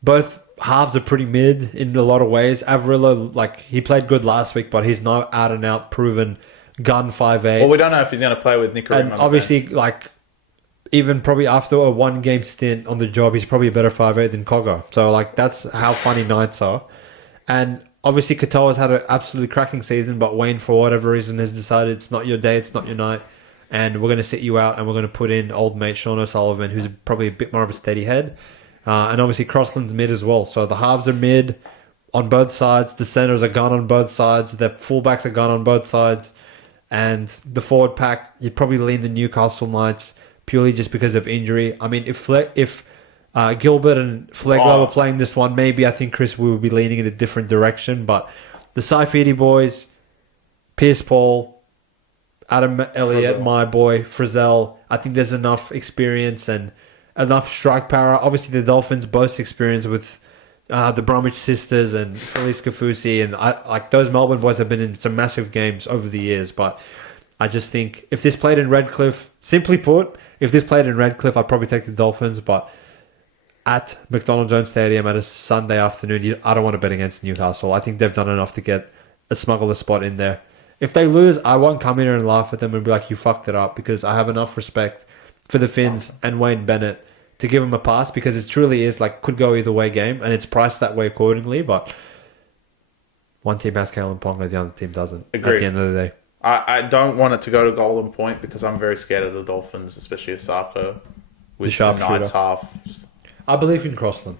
Both halves are pretty mid in a lot of ways. Averillo, like, he played good last week, but he's not out and out proven gun 5'8". Well, we don't know if he's going to play with Nicarima. And obviously, like, even probably after a 1-game stint on the job, he's probably a better 5'8" than Cogger. So, like, that's how funny Knights are. And obviously, Katoa's had an absolutely cracking season, but Wayne, for whatever reason, has decided it's not your day, it's not your night, and we're going to sit you out, and we're going to put in old mate Sean O'Sullivan, who's probably a bit more of a steady head. And obviously, Crossland's mid as well. So the halves are mid on both sides. The centers are gone on both sides. The fullbacks are gone on both sides. And the forward pack, you'd probably lean the Newcastle Knights purely just because of injury. I mean, if Gilbert and Flegler were playing this one, maybe I think Chris would be leaning in a different direction. But the Saifidi boys, Pierce Paul, Adam Elliott, my boy, Frizzell, I think there's enough experience and enough strike power. Obviously, the Dolphins boast experience with the Bromwich sisters and Felice Kafusi, and like those Melbourne boys have been in some massive games over the years. But I just think if this played in Redcliffe, simply put, if this played in Redcliffe, I'd probably take the Dolphins. But at McDonald Jones Stadium at a Sunday afternoon, I don't want to bet against Newcastle. I think they've done enough to get a smuggler spot in there. If they lose, I won't come in here and laugh at them and be like, you fucked it up, because I have enough respect for the Finns and Wayne Bennett to give them a pass, because it truly is like could go either way game, and it's priced that way accordingly. But one team has Kalen Ponga, the other team doesn't. Agreed. At the end of the day, I don't want it to go to Golden Point because I'm very scared of the Dolphins, especially Osako with the Knights halves. I believe in Crossland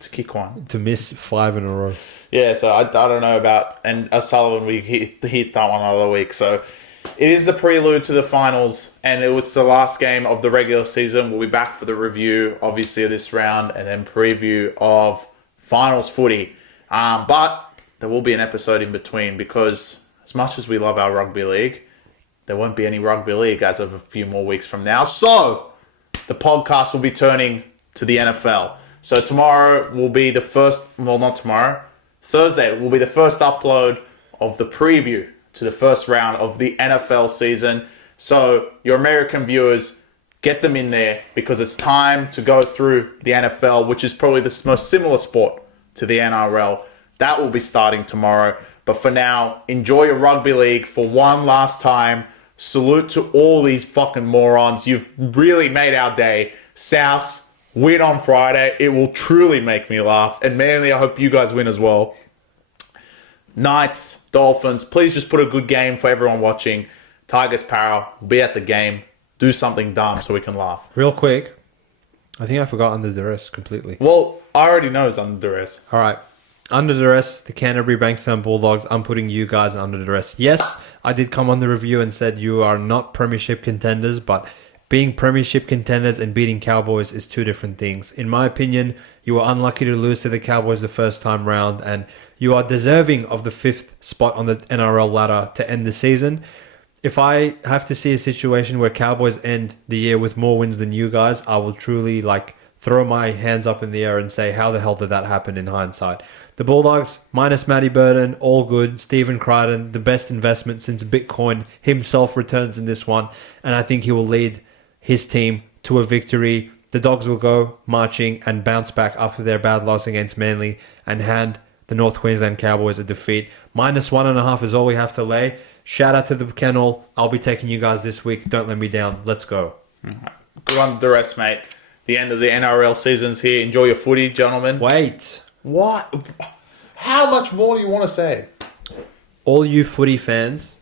to kick one, to miss 5 in a row. Yeah, so I don't know about, and O'Sullivan, we hit that one other week. So it is the prelude to the finals, and it was the last game of the regular season. We'll be back for the review, obviously, of this round, and then preview of finals footy. But there will be an episode in between, because as much as we love our rugby league, there won't be any rugby league as of a few more weeks from now. So the podcast will be turning to the NFL. So tomorrow will be the first, well, not tomorrow, Thursday will be the first upload of the preview to the first round of the NFL season. So your American viewers, get them in there, because it's time to go through the NFL, which is probably the most similar sport to the NRL. That will be starting tomorrow. But for now, enjoy your rugby league for one last time. Salute to all these fucking morons. You've really made our day. South, win on Friday. It will truly make me laugh. And Manly, I hope you guys win as well. Knights, Dolphins, please just put a good game for everyone watching. Tigers, Para, be at the game. Do something dumb so we can laugh. Real quick, I think I forgot under duress completely. Well, I already know it's under duress. All right. Under duress, the Canterbury Bankstown Bulldogs. I'm putting you guys under duress. Yes, I did come on the review and said you are not premiership contenders, but being premiership contenders and beating Cowboys is two different things. In my opinion, you were unlucky to lose to the Cowboys the first time round, and you are deserving of the 5th spot on the NRL ladder to end the season. If I have to see a situation where Cowboys end the year with more wins than you guys, I will truly throw my hands up in the air and say, how the hell did that happen in hindsight? The Bulldogs, minus Matty Burton, all good. Stephen Crichton, the best investment since Bitcoin himself returns in this one, and I think he will lead his team to a victory. The Dogs will go marching and bounce back after their bad loss against Manly and hand the North Queensland Cowboys a defeat. Minus 1.5 is all we have to lay. Shout out to the kennel. I'll be taking you guys this week. Don't let me down. Let's go. Good on the rest, mate. The end of the NRL season's here. Enjoy your footy, gentlemen. Wait. What? How much more do you want to say? All you footy fans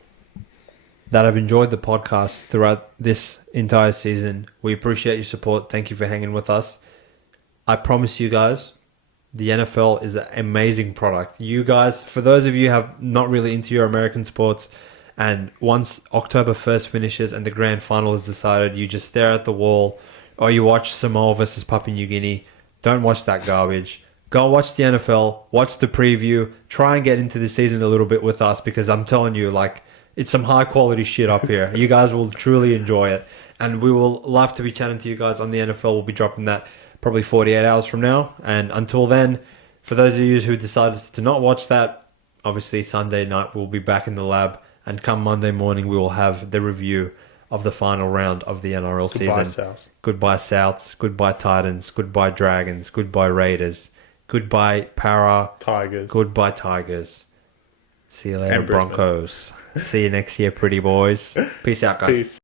that have enjoyed the podcast throughout this entire season, we appreciate your support. Thank you for hanging with us. I promise you guys, the NFL is an amazing product. You guys, for those of you who have not really into your American sports, and once October 1st finishes and the grand final is decided, you just stare at the wall, or you watch Samoa versus Papua New Guinea. Don't watch that garbage. Go watch the NFL, watch the preview, try and get into the season a little bit with us, because I'm telling you, it's some high quality shit up here. You guys will truly enjoy it. And we will love to be chatting to you guys on the NFL. We'll be dropping that probably 48 hours from now. And until then, for those of you who decided to not watch that, obviously Sunday night we'll be back in the lab, and come Monday morning we will have the review of the final round of the NRL season. Souths. Goodbye Souths, goodbye Titans, goodbye Dragons, goodbye Raiders, goodbye Para, Tigers. goodbye Tigers. See you later, Broncos. See you next year, pretty boys. Peace out, guys. Peace.